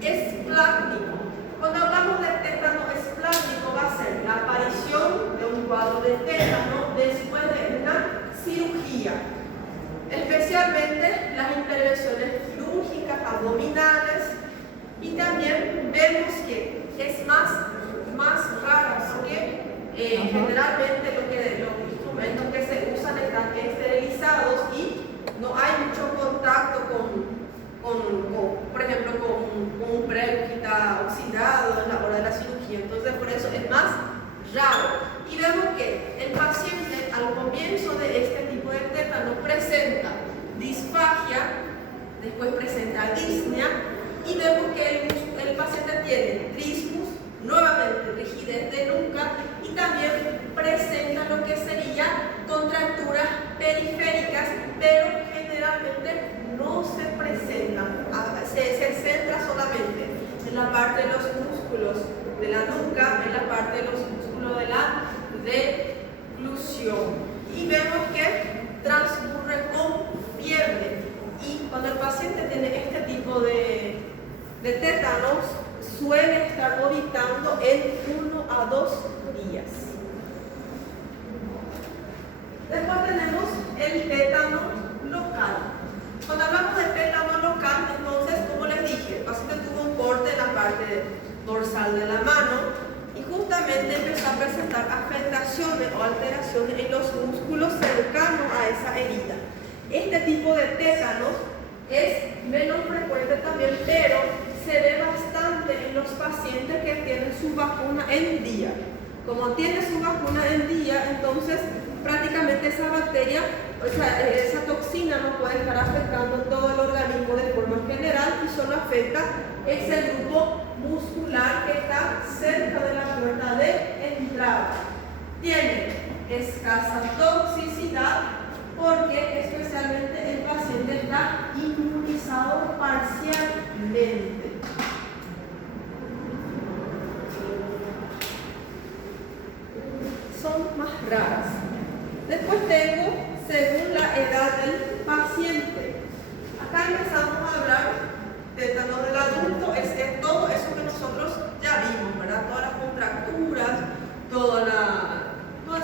esplácnico. Cuando hablamos de tétano esplácnico, va a ser la aparición de un cuadro de tétano después de una cirugía, especialmente las intervenciones quirúrgicas abdominales, y también vemos que es más raro porque generalmente los instrumentos que se usan están esterilizados y no hay mucho contacto por ejemplo, con un previo que está oxidado en la hora de la cirugía. Entonces, por eso es más raro. Y vemos que el paciente al comienzo de este tipo de tétano presenta disfagia, después presenta disnea, y vemos que el paciente tiene trismus, nuevamente rigidez de nuca, y también presenta lo que sería contracturas periféricas, pero generalmente no se presentan, se centra solamente en la parte de los músculos de la nuca, en la parte de los músculos de la declusión, y vemos que transcurre con fiebre. Y cuando el paciente tiene este tipo de tétanos, suele estar vomitando en 1 a 2 días. Después tenemos el tétano local. Cuando hablamos de tétano local, entonces, como les dije, el paciente tuvo un corte en la parte dorsal de la mano y justamente empezó a presentar afectaciones o alteraciones en los músculos cercanos a esa herida. Este tipo de tétanos es menos frecuente también, pero se ve bastante en los pacientes que tienen su vacuna en día. como tiene su vacuna en día, entonces prácticamente esa bacteria, o sea, esa toxina no puede estar afectando todo el organismo de forma general y solo afecta ese grupo muscular que está cerca de la puerta de entrada. Tiene escasa toxicidad porque especialmente el paciente está inmunizado parcialmente. Son más raras. Después tengo, según la edad del paciente. Acá empezamos a hablar tétano del adulto, es todo eso que nosotros ya vimos, ¿verdad? Todas las contracturas, todas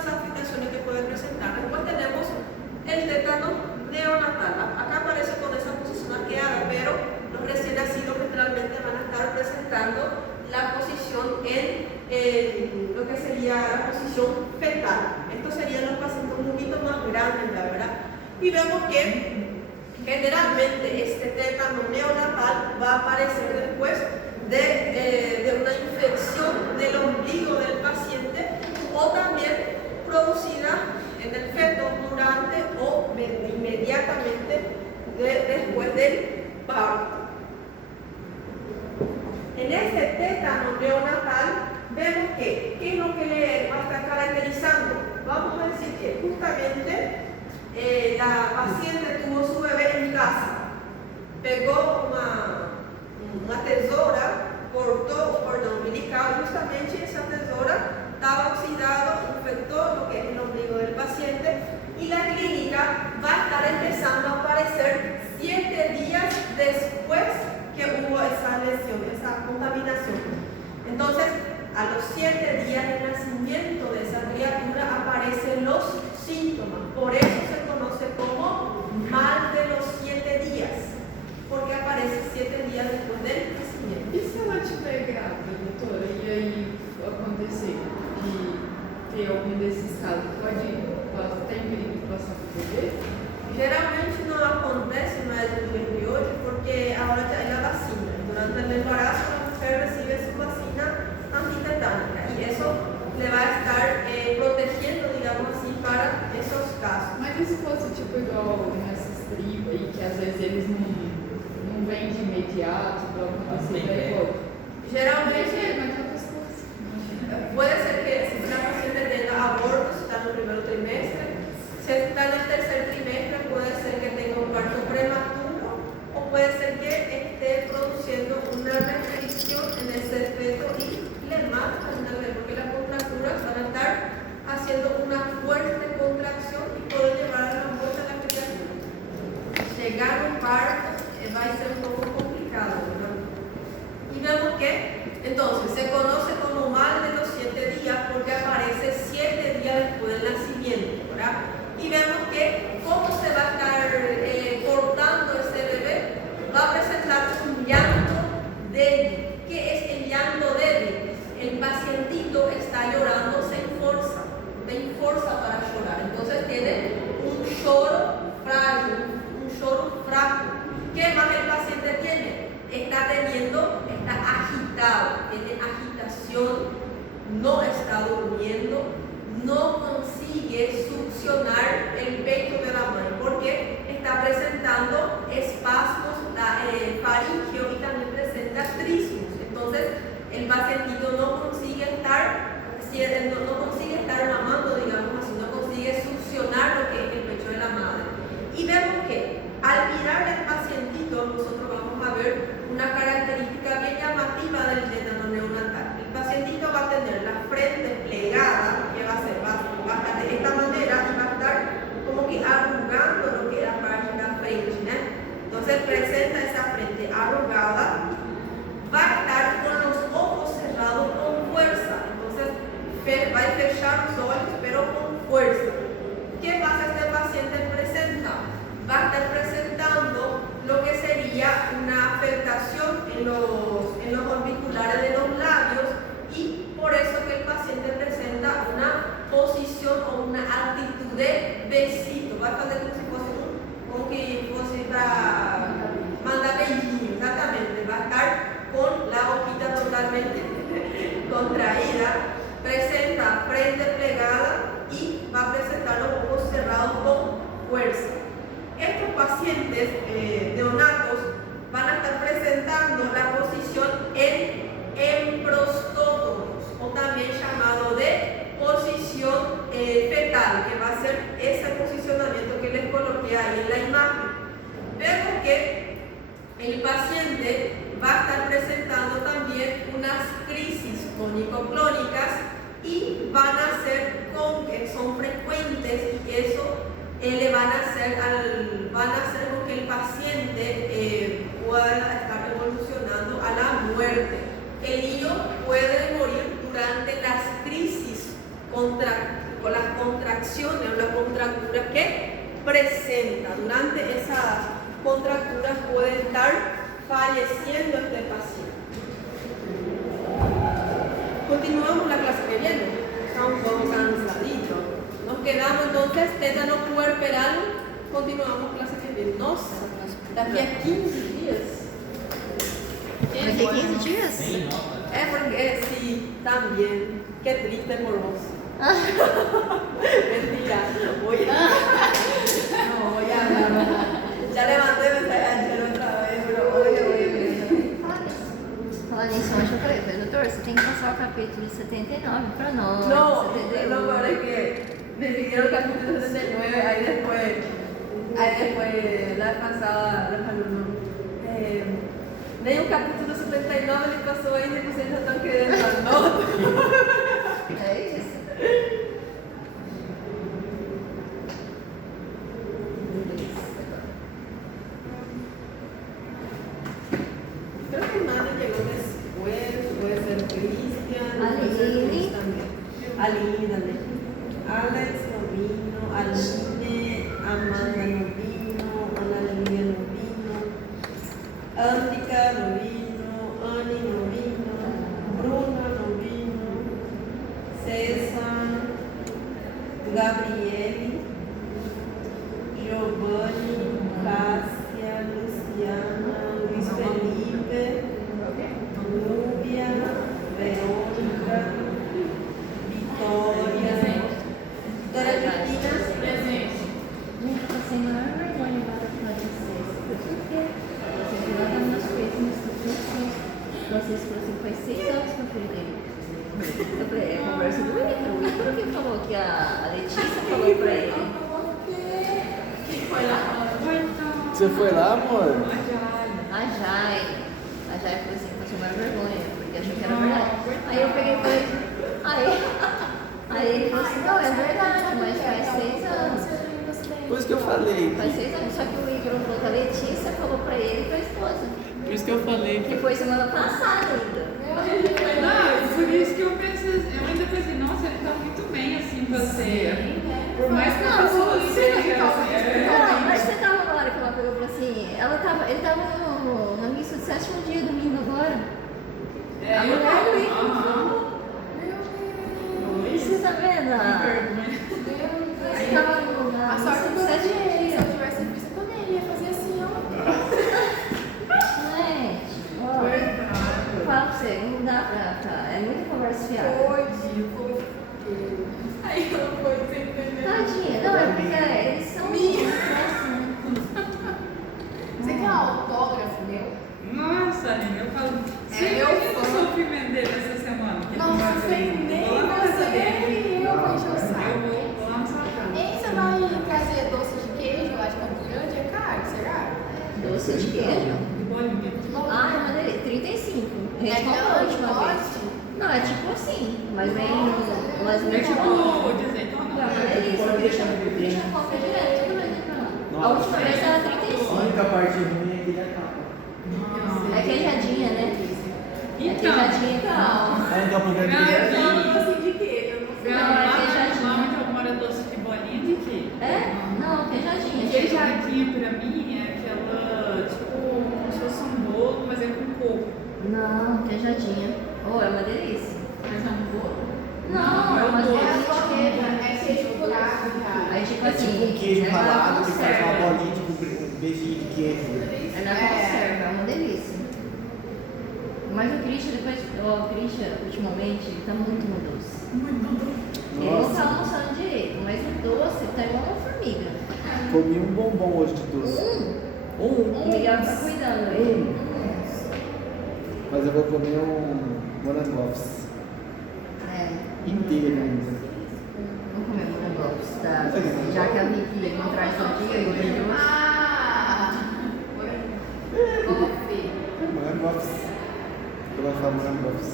esas afectaciones que pueden presentar. Después tenemos el tétano neonatal. Acá aparece con esa posición arqueada, pero los recién nacidos generalmente van a estar presentando la posición en lo que sería la posición fetal. Estos serían los pacientes un poquito más grandes, la verdad. Y vemos que generalmente este tétano neonatal va a aparecer después de una infección del ombligo del paciente o también producida en el feto durante o inmediatamente después del parto. En este tétano neonatal vemos que ¿qué es lo que le va a estar caracterizando? Vamos a decir que justamente la paciente tuvo su bebé en casa, pegó una tesora, cortó un cordón umbilical, justamente esa tesora estaba oxidado, infectó lo que es el ombligo del paciente y la clínica va a estar empezando a aparecer 7 días después que hubo esa lesión, esa contaminación. Entonces, a los 7 días de nacimiento de esa criatura aparecen los síntomas. Por eso se conoce como mal de los 7 días, porque aparece 7 días después del nacimiento. E se ela estiver grávida, doutora, e aí acontecer de ter algum desses casos, tem perigo de passar para o bebê? Generalmente no acontece no día de hoy porque ahora ya hay la vacina. Durante el embarazo la mujer recibe su vacina antitetánica y eso le va a estar protegiendo, digamos así, para esos casos. Mas e se fosse tipo igual nessas tribos aí, que às vezes eles não vêm de imediato para acontecer, daí volta? Generalmente Mas outras coisas. puede ser que si la paciente tenga aborto, si está en el primer trimestre, si está en el tercer trimestre, puede ser que tenga un parto prematuro o puede ser que esté produciendo una restricción en ese feto y le mata al bebé, porque las contracturas van a estar haciendo una fuerte contracción y puede llevar a la muerte a la criatura. Llegar a un parto va a ser un poco complicado, ¿verdad? Y vemos que entonces se conoce como mal de los 7 días porque aparece 7 días después del nacimiento, ¿verdad? Y vemos que cómo se va a estar cortando ese bebé, va a presentar un llanto débil. ¿Qué es el llanto débil? El pacientito está llorando sin fuerza para llorar. Entonces tiene un lloro frágil, un lloro frágil. ¿Qué más el paciente tiene? Está agitado, tiene agitación, no está durmiendo, no consigue succionar el pecho de la madre porque está presentando espasmos faríngeo y también presenta trismus. Entonces el pacientito no consigue estar mamando, digamos así, no consigue succionar lo que es el pecho de la madre. Y vemos que al mirar al pacientito nosotros vamos a ver una característica bien llamativa del tétano neonatal. El pacientito va a tener la frente plegada, que va a estar de esta manera y va a estar como que arrugando lo que es la parte de la frente, ¿no? Entonces presenta esa frente arrugada, va a estar con los ojos cerrados con fuerza, entonces va a fechar los ojos pero con fuerza. ¿Qué pasa? Este paciente presenta? Va a estar presentando lo que sería una afectación en los orbiculares de los labios y por eso que el paciente presenta una posición o una actitud de besito. Va a hacer como que fuese para mandar beijinho, exactamente. Va a estar con la boquita totalmente contraída presenta frente plegada y va a presentar los ojos cerrados con fuerza. Estos pacientes neonatos van a estar presentando la posición en emprostótomos, o también llamado de posición fetal, que va a ser ese posicionamiento que les coloqué ahí en la imagen. Vemos que el paciente va a estar presentando también unas crisis tónico-clónicas y van a ser son frecuentes, y eso le van a hacer con que el paciente pueda estar evolucionando a la muerte. El niño puede morir durante las crisis, con las contracciones o las contracturas que presenta. Durante esas contracturas puede estar falleciendo este paciente. Continuamos la clase que viene. Está un poco cansadito. Nos quedamos entonces tétano puerperal. Continuamos clase que viene. Nossa, daqui a 15 días. Daqui a 15 dias? Sem nota. É porque sí, también. Qué triste por vos. Mentira, no voy a hablar. Ya levanté y me saí ayer otra vez, pero hoy yo voy a ver. Falar nisso, ontem eu falei, doutor, você tem que passar o capítulo 79 para nós. No, 71. lo peor es que me pidieron el capítulo 69, ahí después la vez pasada los alumnos. Nem o capítulo 79 ele passou ainda e vocês já estão querendo dar nota. É isso. Creo que nadie llegó después, puede ser Cristian, Aline. puede ser Luis también. Aline, dale. Alex no vino, Aline, Amanda no vino, Ana Lilia no vino, Antica no vino, Ani no vino, Bruna no vino, César, Gabriele, Giovanni, Cássia, Luciana, Luiz Felipe, Núbia, Verônica, Vitória, Cristina. Gente, tô sem a maior vergonha agora de fazer vocês. Porque você viu lá nas coisas, nas situações. Vocês falaram assim, faz 6 anos que eu fui dele. Eu falei, é conversa do Ícaro. O Ícaro que falou que a Letícia falou pra ele. Você foi lá, amor? A Jai falou assim, passou a maior vergonha, porque achou que era verdade. Aí eu peguei e falei, aí ele falou assim, não, é verdade, mas faz 6 anos. Por isso que eu falei. Faz 6 anos, só que o Ícaro falou que a Letícia falou pra ele e pra esposa. Por isso que eu falei. Que foi semana passada ainda. Não, por isso que eu ainda pensei, nossa, ele tá muito bem assim pra ser. Por mais que a pessoa seja assim. Não, mas você tava na hora que ela pegou e falou assim, ele tava na missa do 7º dia, domingo agora. A mulher do Ícaro. Você tá vendo? Você tava na A sorte missa que do 7º se dia. eu tivesse visto também, ele ia fazer assim, ó. Gente, ó, fala pra você, não dá pra. É muita conversa fiada. Foi. Aí ela foi sem entender. Tadinha, não, é porque eles são. Você quer autógrafo meu? Nossa, Aline, eu falo. Se É, eu eu não sofri vender essa semana. Que Nossa, não vai sem ser. nem Vou lá na casa você dele. e eu vou encher o Eu saco. vou lá na sua casa. Ei, você vai trazer doce de queijo lá de Campo Grande? É caro, será? Doce de queijo. Que bolinha. Ah, é uma delícia. 35. A gente É comprou a aquela última vez. pote? Não, é tipo assim, mas vem. Mas É vem tipo bom. de azeitona. Não, é isso. Deixa a coca direto, tudo bem pra lá. A Nossa. última vez era A 35. única parte ruim é que ele acaba. É queijadinha, né? É Então. queijadinha e tal. A única problema Não, é eu que vi. Não, doce de queijo, eu não sei. Não, é Lá queijadinha. onde eu moro é doce de bolinha de quê? É? Não, queijadinha. Queijadinha pra mim é aquela, tipo, como se fosse um bolo, mas é com coco. Não, queijadinha. Oh, é uma delícia. Mas é um bolo? Não, é uma É delícia só de queijo, queijo. é queijo curado, cara. Aí tipo é assim. tipo um queijo é na ralado que faz conserva. uma bolinha, tipo um beijinho de queijo. É na conserva, é uma delícia. Mas o Christian, ultimamente, ele tá muito no doce. Ele não tá almoçando direito, mas o doce tá igual uma formiga. Comi um bombom hoje de doce. O Miguel tá cuidando dele. Mas eu vou comer um Morangoffs inteiro ainda. Vamos comer um negócio, tá? Já que a Vicky não traz todo dia, eu vejo. Morangoffs. Eu vou falar Morangoffs.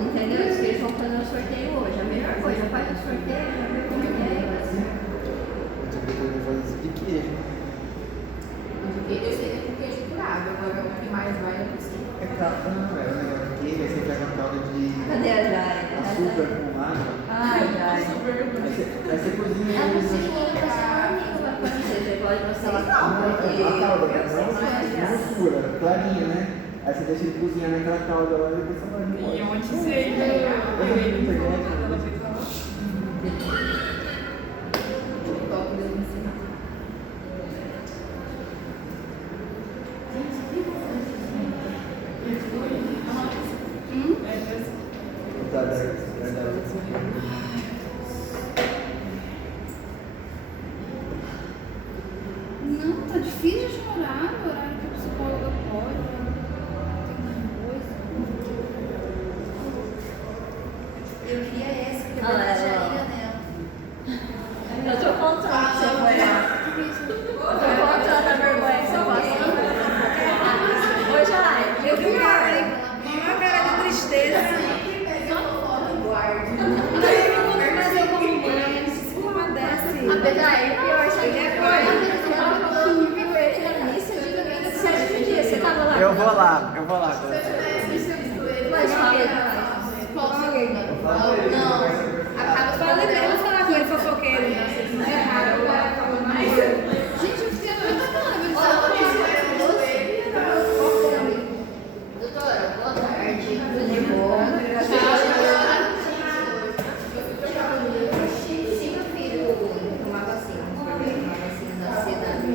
Entendeu? Isso que eles vão fazer um sorteio hoje. A melhor coisa, faz o sorteio, já vê como é. Eu tenho que fazer isso de queijo. Eu sei que é com queijo curado, agora o que mais vai é possível. É calda, não é? O negócio de queijo, aí você pega a calda de Cadê a Jai? açúcar com água. Ah, Jai. Aí você cozinha A eles. cozinha pra ser um amigo vai acontecer. Você pode mostrar a A calda. calda, não escura, clarinha, né? Aí você deixa ele cozinhar naquela calda lá e depois você vai E embora. onde você Não, tá difícil de orar no horário que a psicóloga pode. Eu queria essa, porque Ah, eu é, baixaria nela. Eu tô contando que você foi lá. Eu tô contando a vergonha que você passou. Ô, Jai, eu vi Uma cara de tristeza. Mas eu como mãe, uma dessa. Apesar, eu achei que Você dividia, você tava lá? Eu vou lá. Mas não, acaba Falei pra ele falar com ele fofoqueiro. Gente, eu fiquei doida com doutora, boa tarde. Tudo de bom? Sim, meu filho tomar vacina. Tomar vacina da ansiedade.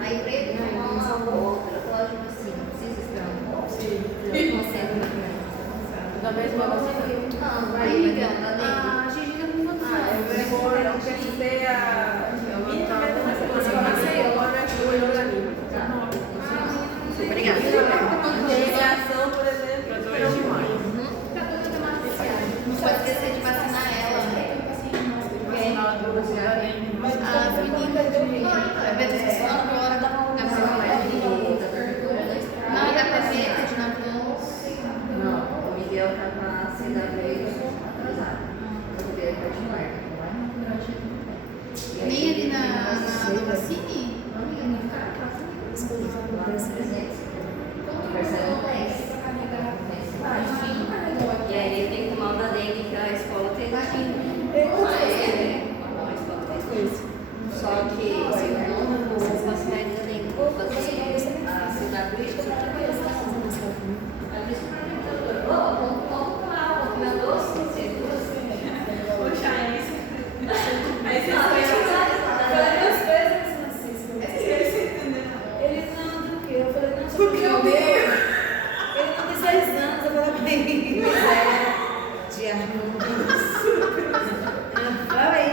Aí pra ele tomar uma outra dose de vacina. Precisa esperar um pouco? Sim. Eu consigo muito bem. Da mesma vacina? Não, aí, Miguel, da lei. A gente já não vai eu pesquisei a minimamente na semana Obrigada. Integração, por exemplo, Pode esquecer de vacinar ela. A menina de agora da não, da prefeita de Natal. Não, o Miguel tá com a CW atrasado. Porque é particular. Nem ali na vacine? Não, Miguel, não tá com a lá nos 300. Parcela 10. E aí ele tem que tomar o da dengue que a escola tem aqui. A escola tem coisa. Só que eu não vou vacinar ainda da dengue. Vou fazer a CW e isso aqui. Aí eu disse pra mim, vamos tomar um pouquinho doce, você doce. Aí você foi duas vezes assim. Ele não, do que? Eu falei, não, porque eu vi. Ele não tem 6 anos, eu falei, bem, falei.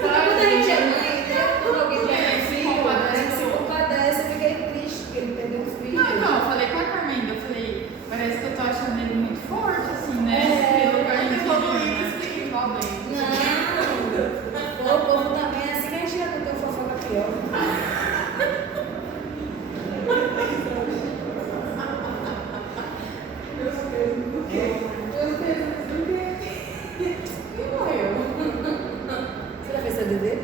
Quando a gente é mãe, né? Quando alguém tem filho, né? Se compadece, eu fiquei triste, porque ele perdeu o filho. Não, eu falei com a Carmen, eu falei, parece que eu tô achando ele muito forte, assim, né? Pelo que a gente explica igual bem. Não, o povo também é assim que a gente já não tem fofoca pior. Você já fez seu dever?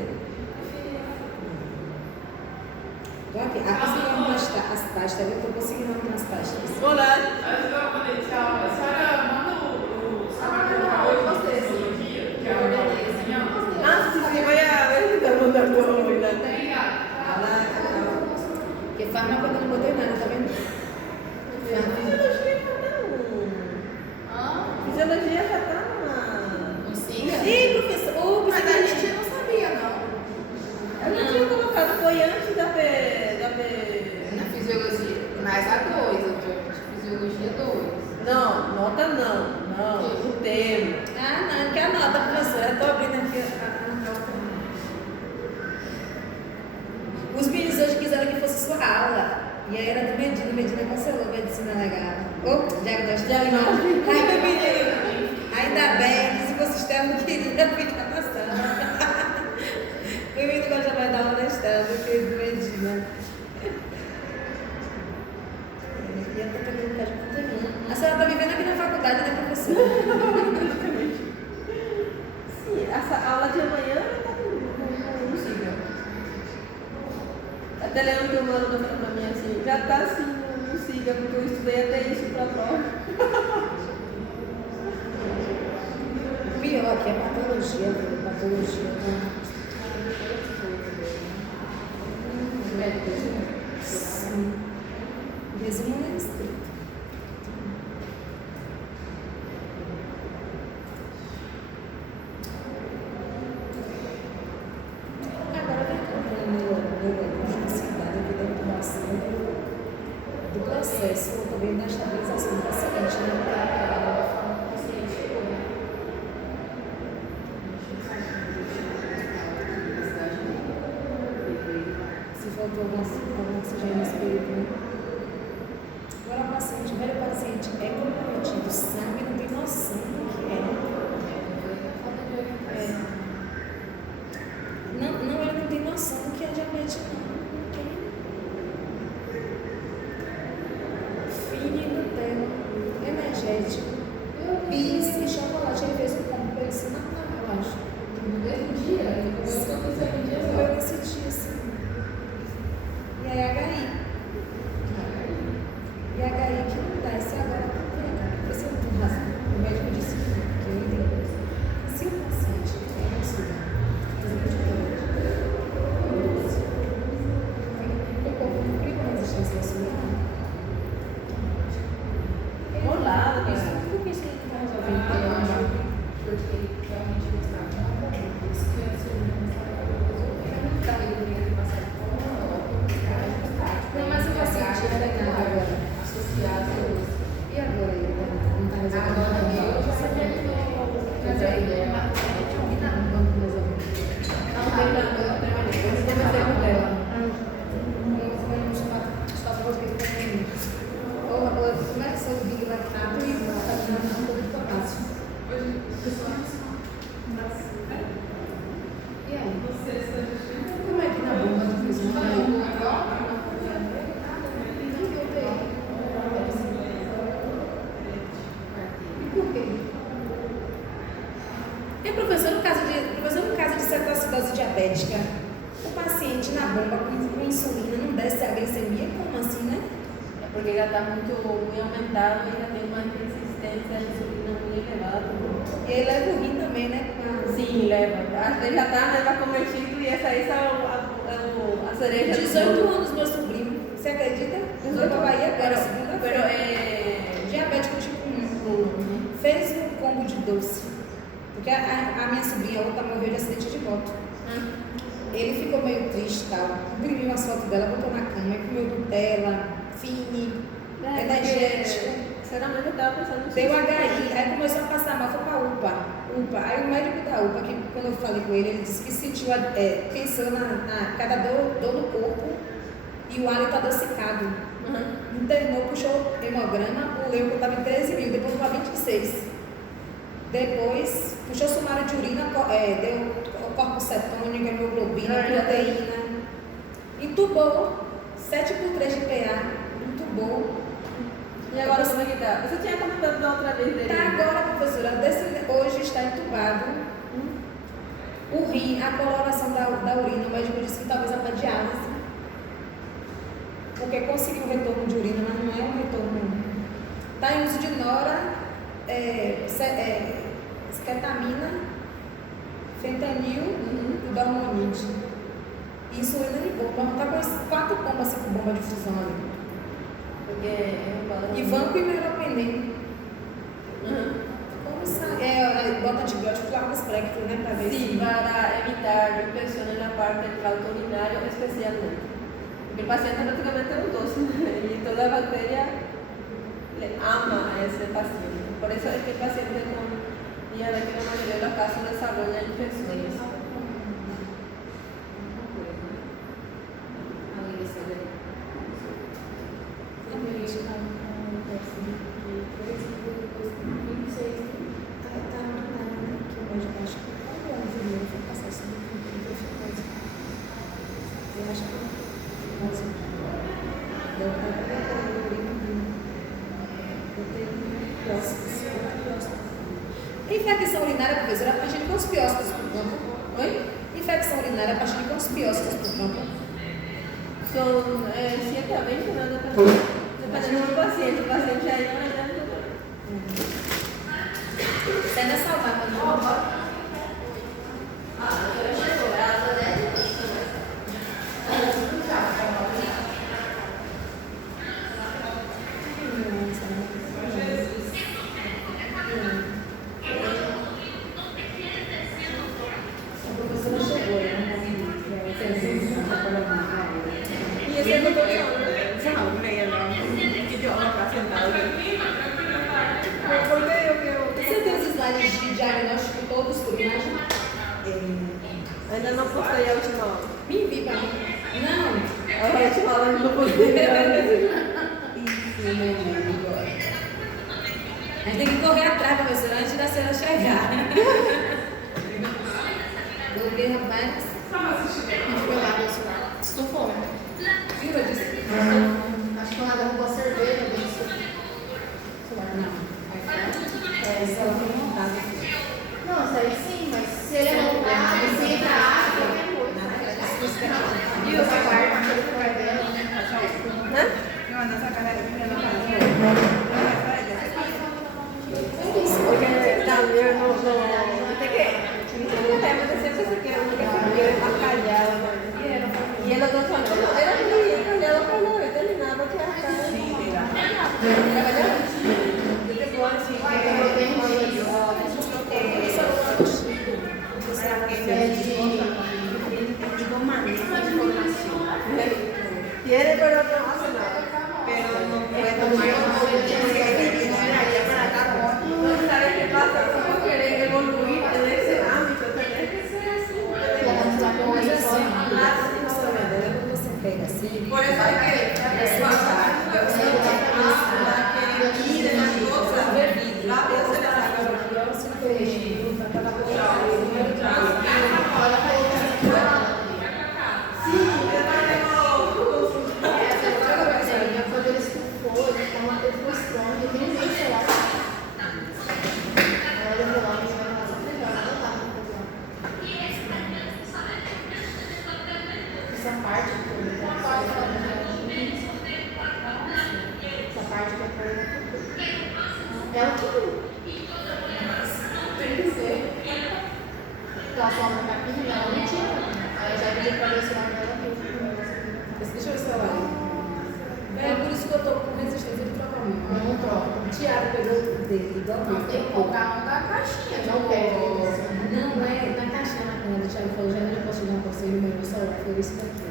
Tô aqui. A conseguindo arrumar as pastas, viu? Tô conseguindo arrumar as pastas. Olá. Acho que eu falei, tchau. A senhora manda o sapato pra hoje, você, cirurgia, que é a ordenei, assim, ó. Ah, sí, sí, voy a ver si te mando algo. Obrigada. Que farma quando eu não botei nada, tá vendo? Fisiologia já tá na... Não siga? Ih, professor, Mas a gente não sabia, não. Eu não tinha colocado, foi antes da Não, o tema. Ah, não, que anota, professora. Eu tô abrindo aqui a nota. Os meninos hoje quiseram que fosse sua aula. E aí era do Medina. O Medina cancelou medicina legal. Ô, diagnóstico. Ai, meu menino. Ainda bem que se fosse Estela, não queria ficar na sala. O menino gosta mais da aula da Estela do que do Medina. E eu tô pegando lugar de conteúdo. A senhora tá vivendo aqui na faculdade, né, professora? Sim, essa aula de amanhã tá no Siga. Até Leandro que eu mando falando pra mim assim, já tá assim no Siga, porque eu estudei até isso pra prova. O pior aqui é patologia, viu? Patologia. Sim. Resumo é estrito. Agora vem contando meu cidade aqui da intubação do processo também da estabilização do paciente, né? Se faltou algum oxigênio nesse período, né? Agora o paciente, velho paciente é comprometido, sangue, não tem noção do que é. Não, ele não tem noção do que é diabetes, não. Não tem. Fine, Nutella, energético, bis e chocolate. Ele fez um combo pra ele se matar, eu acho. No mesmo dia, depois que aconteceu no dia Eu nesse dia, assim. E aí, HI. E HI que não desce agora tá vendo. Esse eu não tenho razão. O médico disse que ele tem coisa. Se o paciente tem um estudo, fazendo de tudo, o corpo não cria uma resistência insulina. Olá, Por que isso não está resolvendo? porque ele realmente gostava. Isso que é Não, mas o paciente não tem nada agora. associado a isso. E agora ele não está resolvendo? Agora eu já sabia que Mas aí, e na vamos resolver. não tem nada, eu comecei com ela. Vamos chamar só para você que está comigo. Ou começa o Big Lactato e está dando todo o potássio. E aí? Como é que na bomba não fez uma? Por quê? E professor, no caso de cetoacidose diabética, o paciente na bomba com insulina não desce a glicemia? Como assim, né? É porque já está muito aumentado e já tem uma resistência à insulina muito elevada. E aí leva o rim também, né? Sim, leva. Às vezes já está convertido e essa aí é a cereja. 18 anos, meu sobrinho. Você acredita? Foi pra Bahia agora, Pero segunda-feira. Diabético tipo 1. Fez um combo de doce. Porque a minha sobrinha, a outra, morreu de acidente de moto. Ele ficou meio triste e tal. Imprimiu umas fotos dela, botou na cama, comeu Nutella, Fine, energético. Sinceramente, eu estava pensando nisso. Deu HI, aí começou a passar mal, foi pra UPA. Aí o médico da UPA, que quando eu falei com ele, ele disse que sentiu, pensando na cada dor no corpo e o hálito adocicado. Internou, puxou hemograma, o leuco estava em 13 mil, depois foi para 26. Depois puxou sumário de urina, deu corpo cetônico, hemoglobina, proteína. Entubou, 7x3 de PA, entubou. E agora como é que tá? Você tinha comentado da outra vez dele. Tá agora, professora, hoje está entubado. O rim, a coloração da urina, o médico disse que talvez é para diálise. Porque conseguiu um retorno de urina, mas não é um retorno. Está em uso de nora, esketamina, fentanil e dormonide. Insulina de bomba. Está com 4 bombas, 5 bombas de fusão ali. Porque é E vanco e meropenem. Como sabe? Bota antibiótico lá no espectro, né? Para ver Sim, se... para evitar infecciones na parte del tracto urinario especialmente. Porque el paciente prácticamente es un doce y toda la bacteria le ama a ese paciente. Por eso es que el paciente y a la que la mayoría de los casos desarrolla infecciones. Infecção urinária, professora, a partir de quantos piócitos por campo? Oi? Infecção urinária a partir de quantos piócitos por campo? Son 7 a 20, ¿no? Dependendo do paciente. O paciente aí não adianta. Você ainda salvar quando E esse é o que eu tô falando. Idioma pra sentado aqui. Você tem os slides de diagnóstico todos por imagem? Ainda não postei a última aula. Me envie para mim. Não. A última aula eu não postei. Isso, meu amigo. A gente tem que correr atrás, professora, antes da cena chegar. Eu vi, rapaz. Estou fome. Viu, eu disse? Acho que ela derrubou a cerveja desse. Não. Essa ela tem montado. Não, isso aí sim, mas se ele é montado, se ele tá qualquer coisa. E o sapato, aquele que vai dela, Né? Porque eu não tem que. Mas eu sempre essa aqui, eu nunca sabia bacalhau. E ela tá falando, não, era que ela falou, eu terminava que era cara. Sim, trabalhava depois, assim, eu tenho uma quiere, pero no hace nada. Pero no puede tomar no sabes qué pasa, como querer evoluir en ese ámbito, tenés que ser así. Você pega assim. Por eso hay que pasar, que ir en las cosas, rápido se las haga. quando ele estufou, ele ficou uma destruição, ele nem veio sei lá. Ela levou lá, mas vai passar melhor, ela tá no problema. Essa parte que eu essa parte que eu quero ela que tem que ser. Ela só uma capinha, ela não tinha. Aí já pediu pra ver o celular dela. Deixa eu ver o celular. É por isso que eu tô com resistência de trocar o meu. Não troca. O Thiago pegou o dele, dobrou. Não tem que colocar um da caixinha. Não quer. Não, é na caixinha na câmera. O Thiago falou, já não posso dar um conselho, mas meu celular foi isso daqui.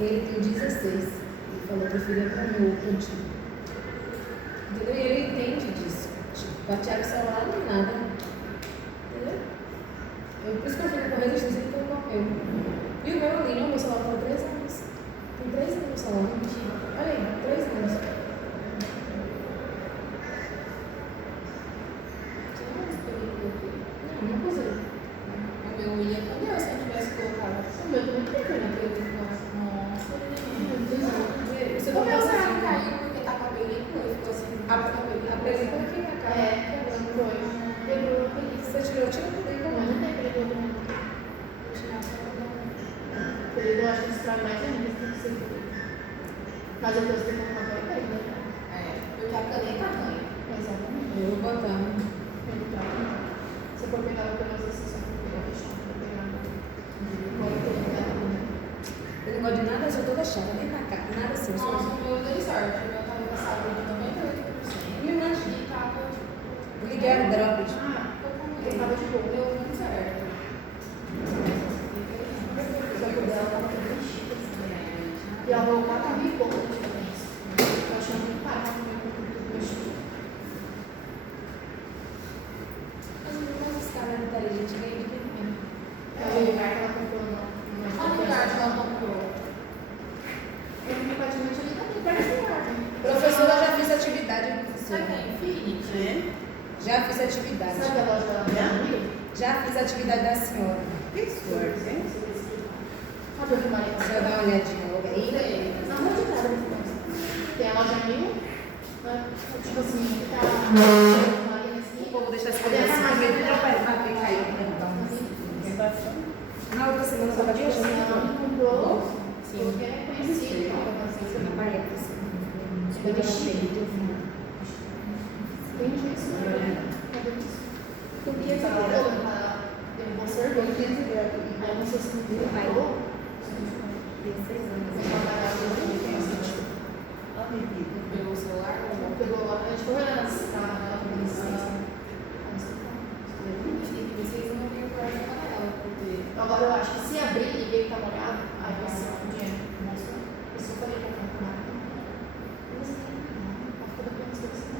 Ele tem 16. Ele falou, preferia para mim o contigo. Entendeu? E ele entende disso. Tipo, para Thiago o celular não é nada. Entendeu? Por isso que eu fico com resistência de colocar o meu. E o meu ali, não, meu celular tem 3 anos. Tem 3 anos o celular. Olha aí, 3 anos. Não consigo. O meu ia, cadê se eu tivesse colocado? O meu também tem que nossa, Você o não meu será consegue. que caiu porque tá com a película e ficou assim, A película aqui na cara. quebrou a película. Você tirou, tira a película. Não, não tem película do mundo. Película eu acho que destrói mais ainda, tem que ser película. Mas depois tem que colocar a película. Porque a caneta ganha. Exatamente. Eu vou botar. Se for pegar o pedaço assim, só for pegar o chão, vou pegar pode ter pegado. Eu não gosto de nada, eu só tô deixando, nem na cara, nada assim. Nossa, o meu deu sorte. O meu tava com saúde de 98%. Me imagina. E tava. Liguei a drogas. Ele tava de boa. Deu muito certo. Só que o dela tava tudo mexido. E ela voltou a 4 mil e pouco de diferença. Eu achando muito barato o meu corpo tudo mexido. Já fiz atividade. Sabe a loja da Rio? Já fiz a atividade da senhora. Sabe onde Maria? A senhora dá uma olhadinha logo aí. Na rua de casa, tem a loja Rio, né? Tipo assim, tá Maria assim. Vou deixar esse coisa assim, porque ele não vai cair. Na outra semana eu estava viajando. Ela me comprou, porque é conhecido. Na Bahia. Eu deixei. Entendi isso. Porque eu vou servir. Aí você se comprou. Pegou o celular? Pegou lá, a gente foi olhando a Vocês não viram para ela, porque agora eu acho que se abrir e ver que tá molhado, aí vai ser o dinheiro. Isso eu falei pra ela.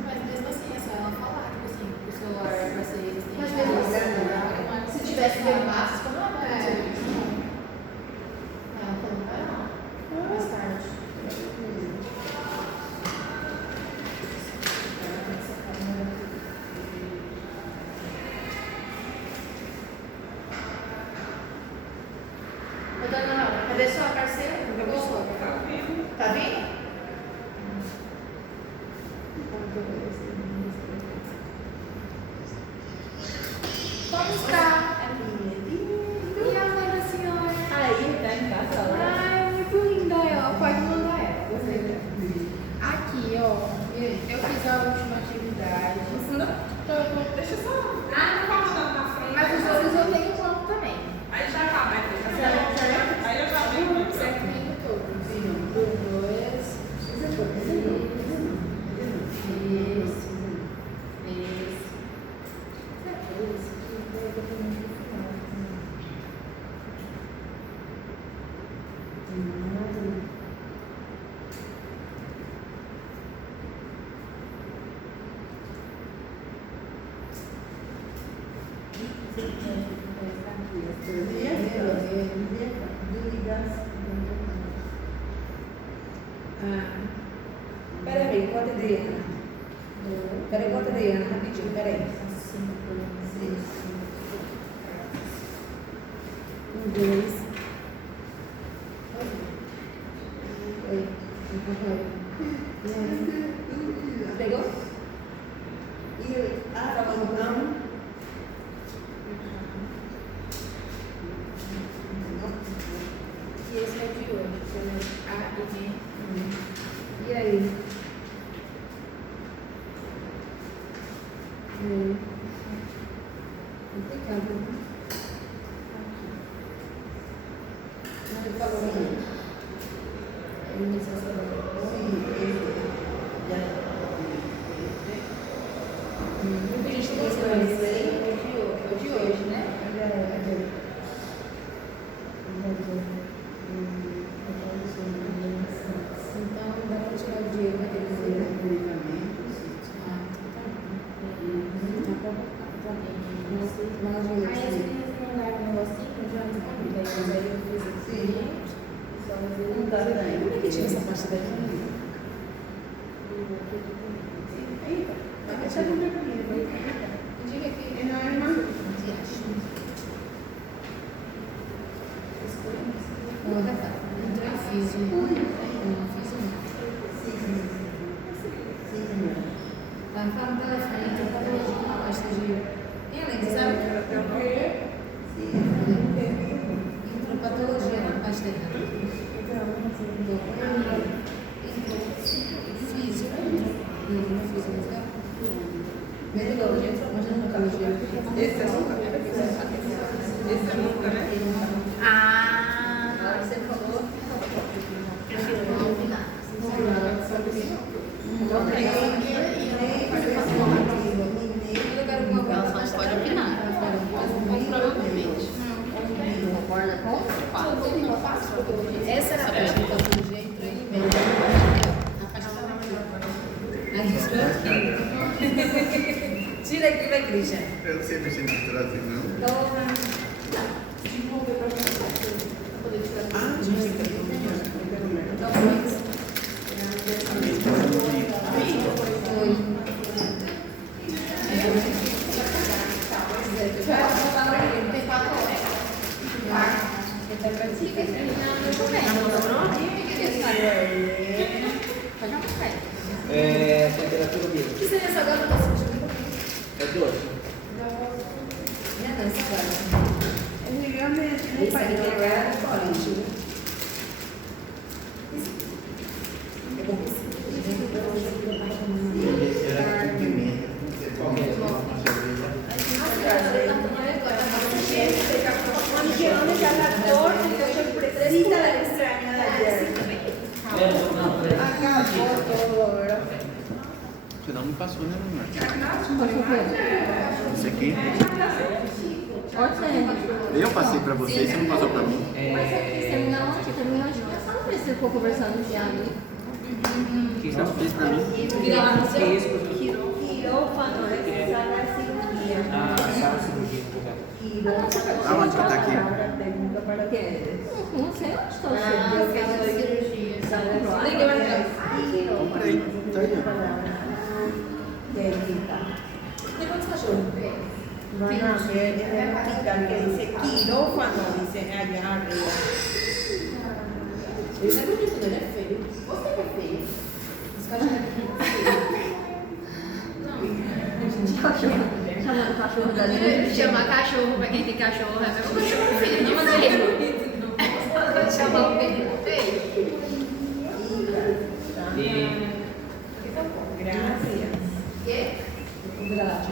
mas mesmo assim, é só ela falar, tipo assim, o celular vai ser resistente. Mas mesmo assim, se tivesse gravado, vocês falaram, não, ela falou, vai lá, mais tarde. Ô, dona Laura, cadê sua parceira? Tá vindo? Como está? E a mãe da senhora? Aí, tá em casa, lá. Ai, muito linda ela. Pode mandar ela. Gostei dela. Aqui, ó. Eu fiz a última atividade. Deixa só. Ah, não. Mas os outros eu tenho pronto também. Aí já acaba. Aí eu já vi. Certinho todos. 1, 2, 3. Peraí, quanto é Adriana? Peraí, quanto é Adriana? Rapidinho, peraí. 1, 2. Pegou? Tá bom. E esse é o de hoje. A e B. E aí? Complicado, né? Não, ele falou aí. Ele me disse muita gente gostou desse aí. O de hoje, né? Então, dá pra tirar o dinheiro daquele dinheiro. Aí as meninas mandaram um negocinho, eu já respondi. Mas aí eu fiz assim. Só Não dá, né? Como é que tira essa parte daqui? Diga que Não, tá. Então eu fiz um. Fala no telefone, então tá bom, uma pasta de. Tem além, sabe? Entrou patologia na pasta errada. Físico. Não fiz música. Metodologia, mas não oncologia. Esse é nunca. Esse é nunca, né? ah, Na hora que você falou, prefiro não opinar. eu quero uma Ela só não pode opinar. Mas provavelmente. Concorda com o fato? essa era a parte da patologia, entrou em e-mail. A parte da tira aqui, vai, Christian. Eu não sei mexer na trazer, não. Toma. Ah, gente, tem que Oi. Esse aqui tem a cara de colete, né? É bom que sim. Era com pimenta. Precisa la extraña de ayer. Acabou todo. Você não me passou, né, mamãe? Passou o quê? Isso aqui. Pode ser. Eu passei pra você e você não passou pra mim. Mas você terminou de pensar, não sei se você ficou conversando de ali. Você não fez pra mim. Quirófano, essa da cirurgia. Ah, sala de cirurgia. Aonde que tá aqui? Não sei onde estou. Sala de cirurgia. Ninguém vai ficar. Comprei. Tá aí. Tem quantos cachorros? Van a ver, déjame explicar que dice quirófano, dice allá arriba. Ele não é bonito, ele é feio. Você que é feio. Os cachorros Chamando o cachorro da gente. Chamar cachorro pra quem tem cachorro é a mesma coisa que feio.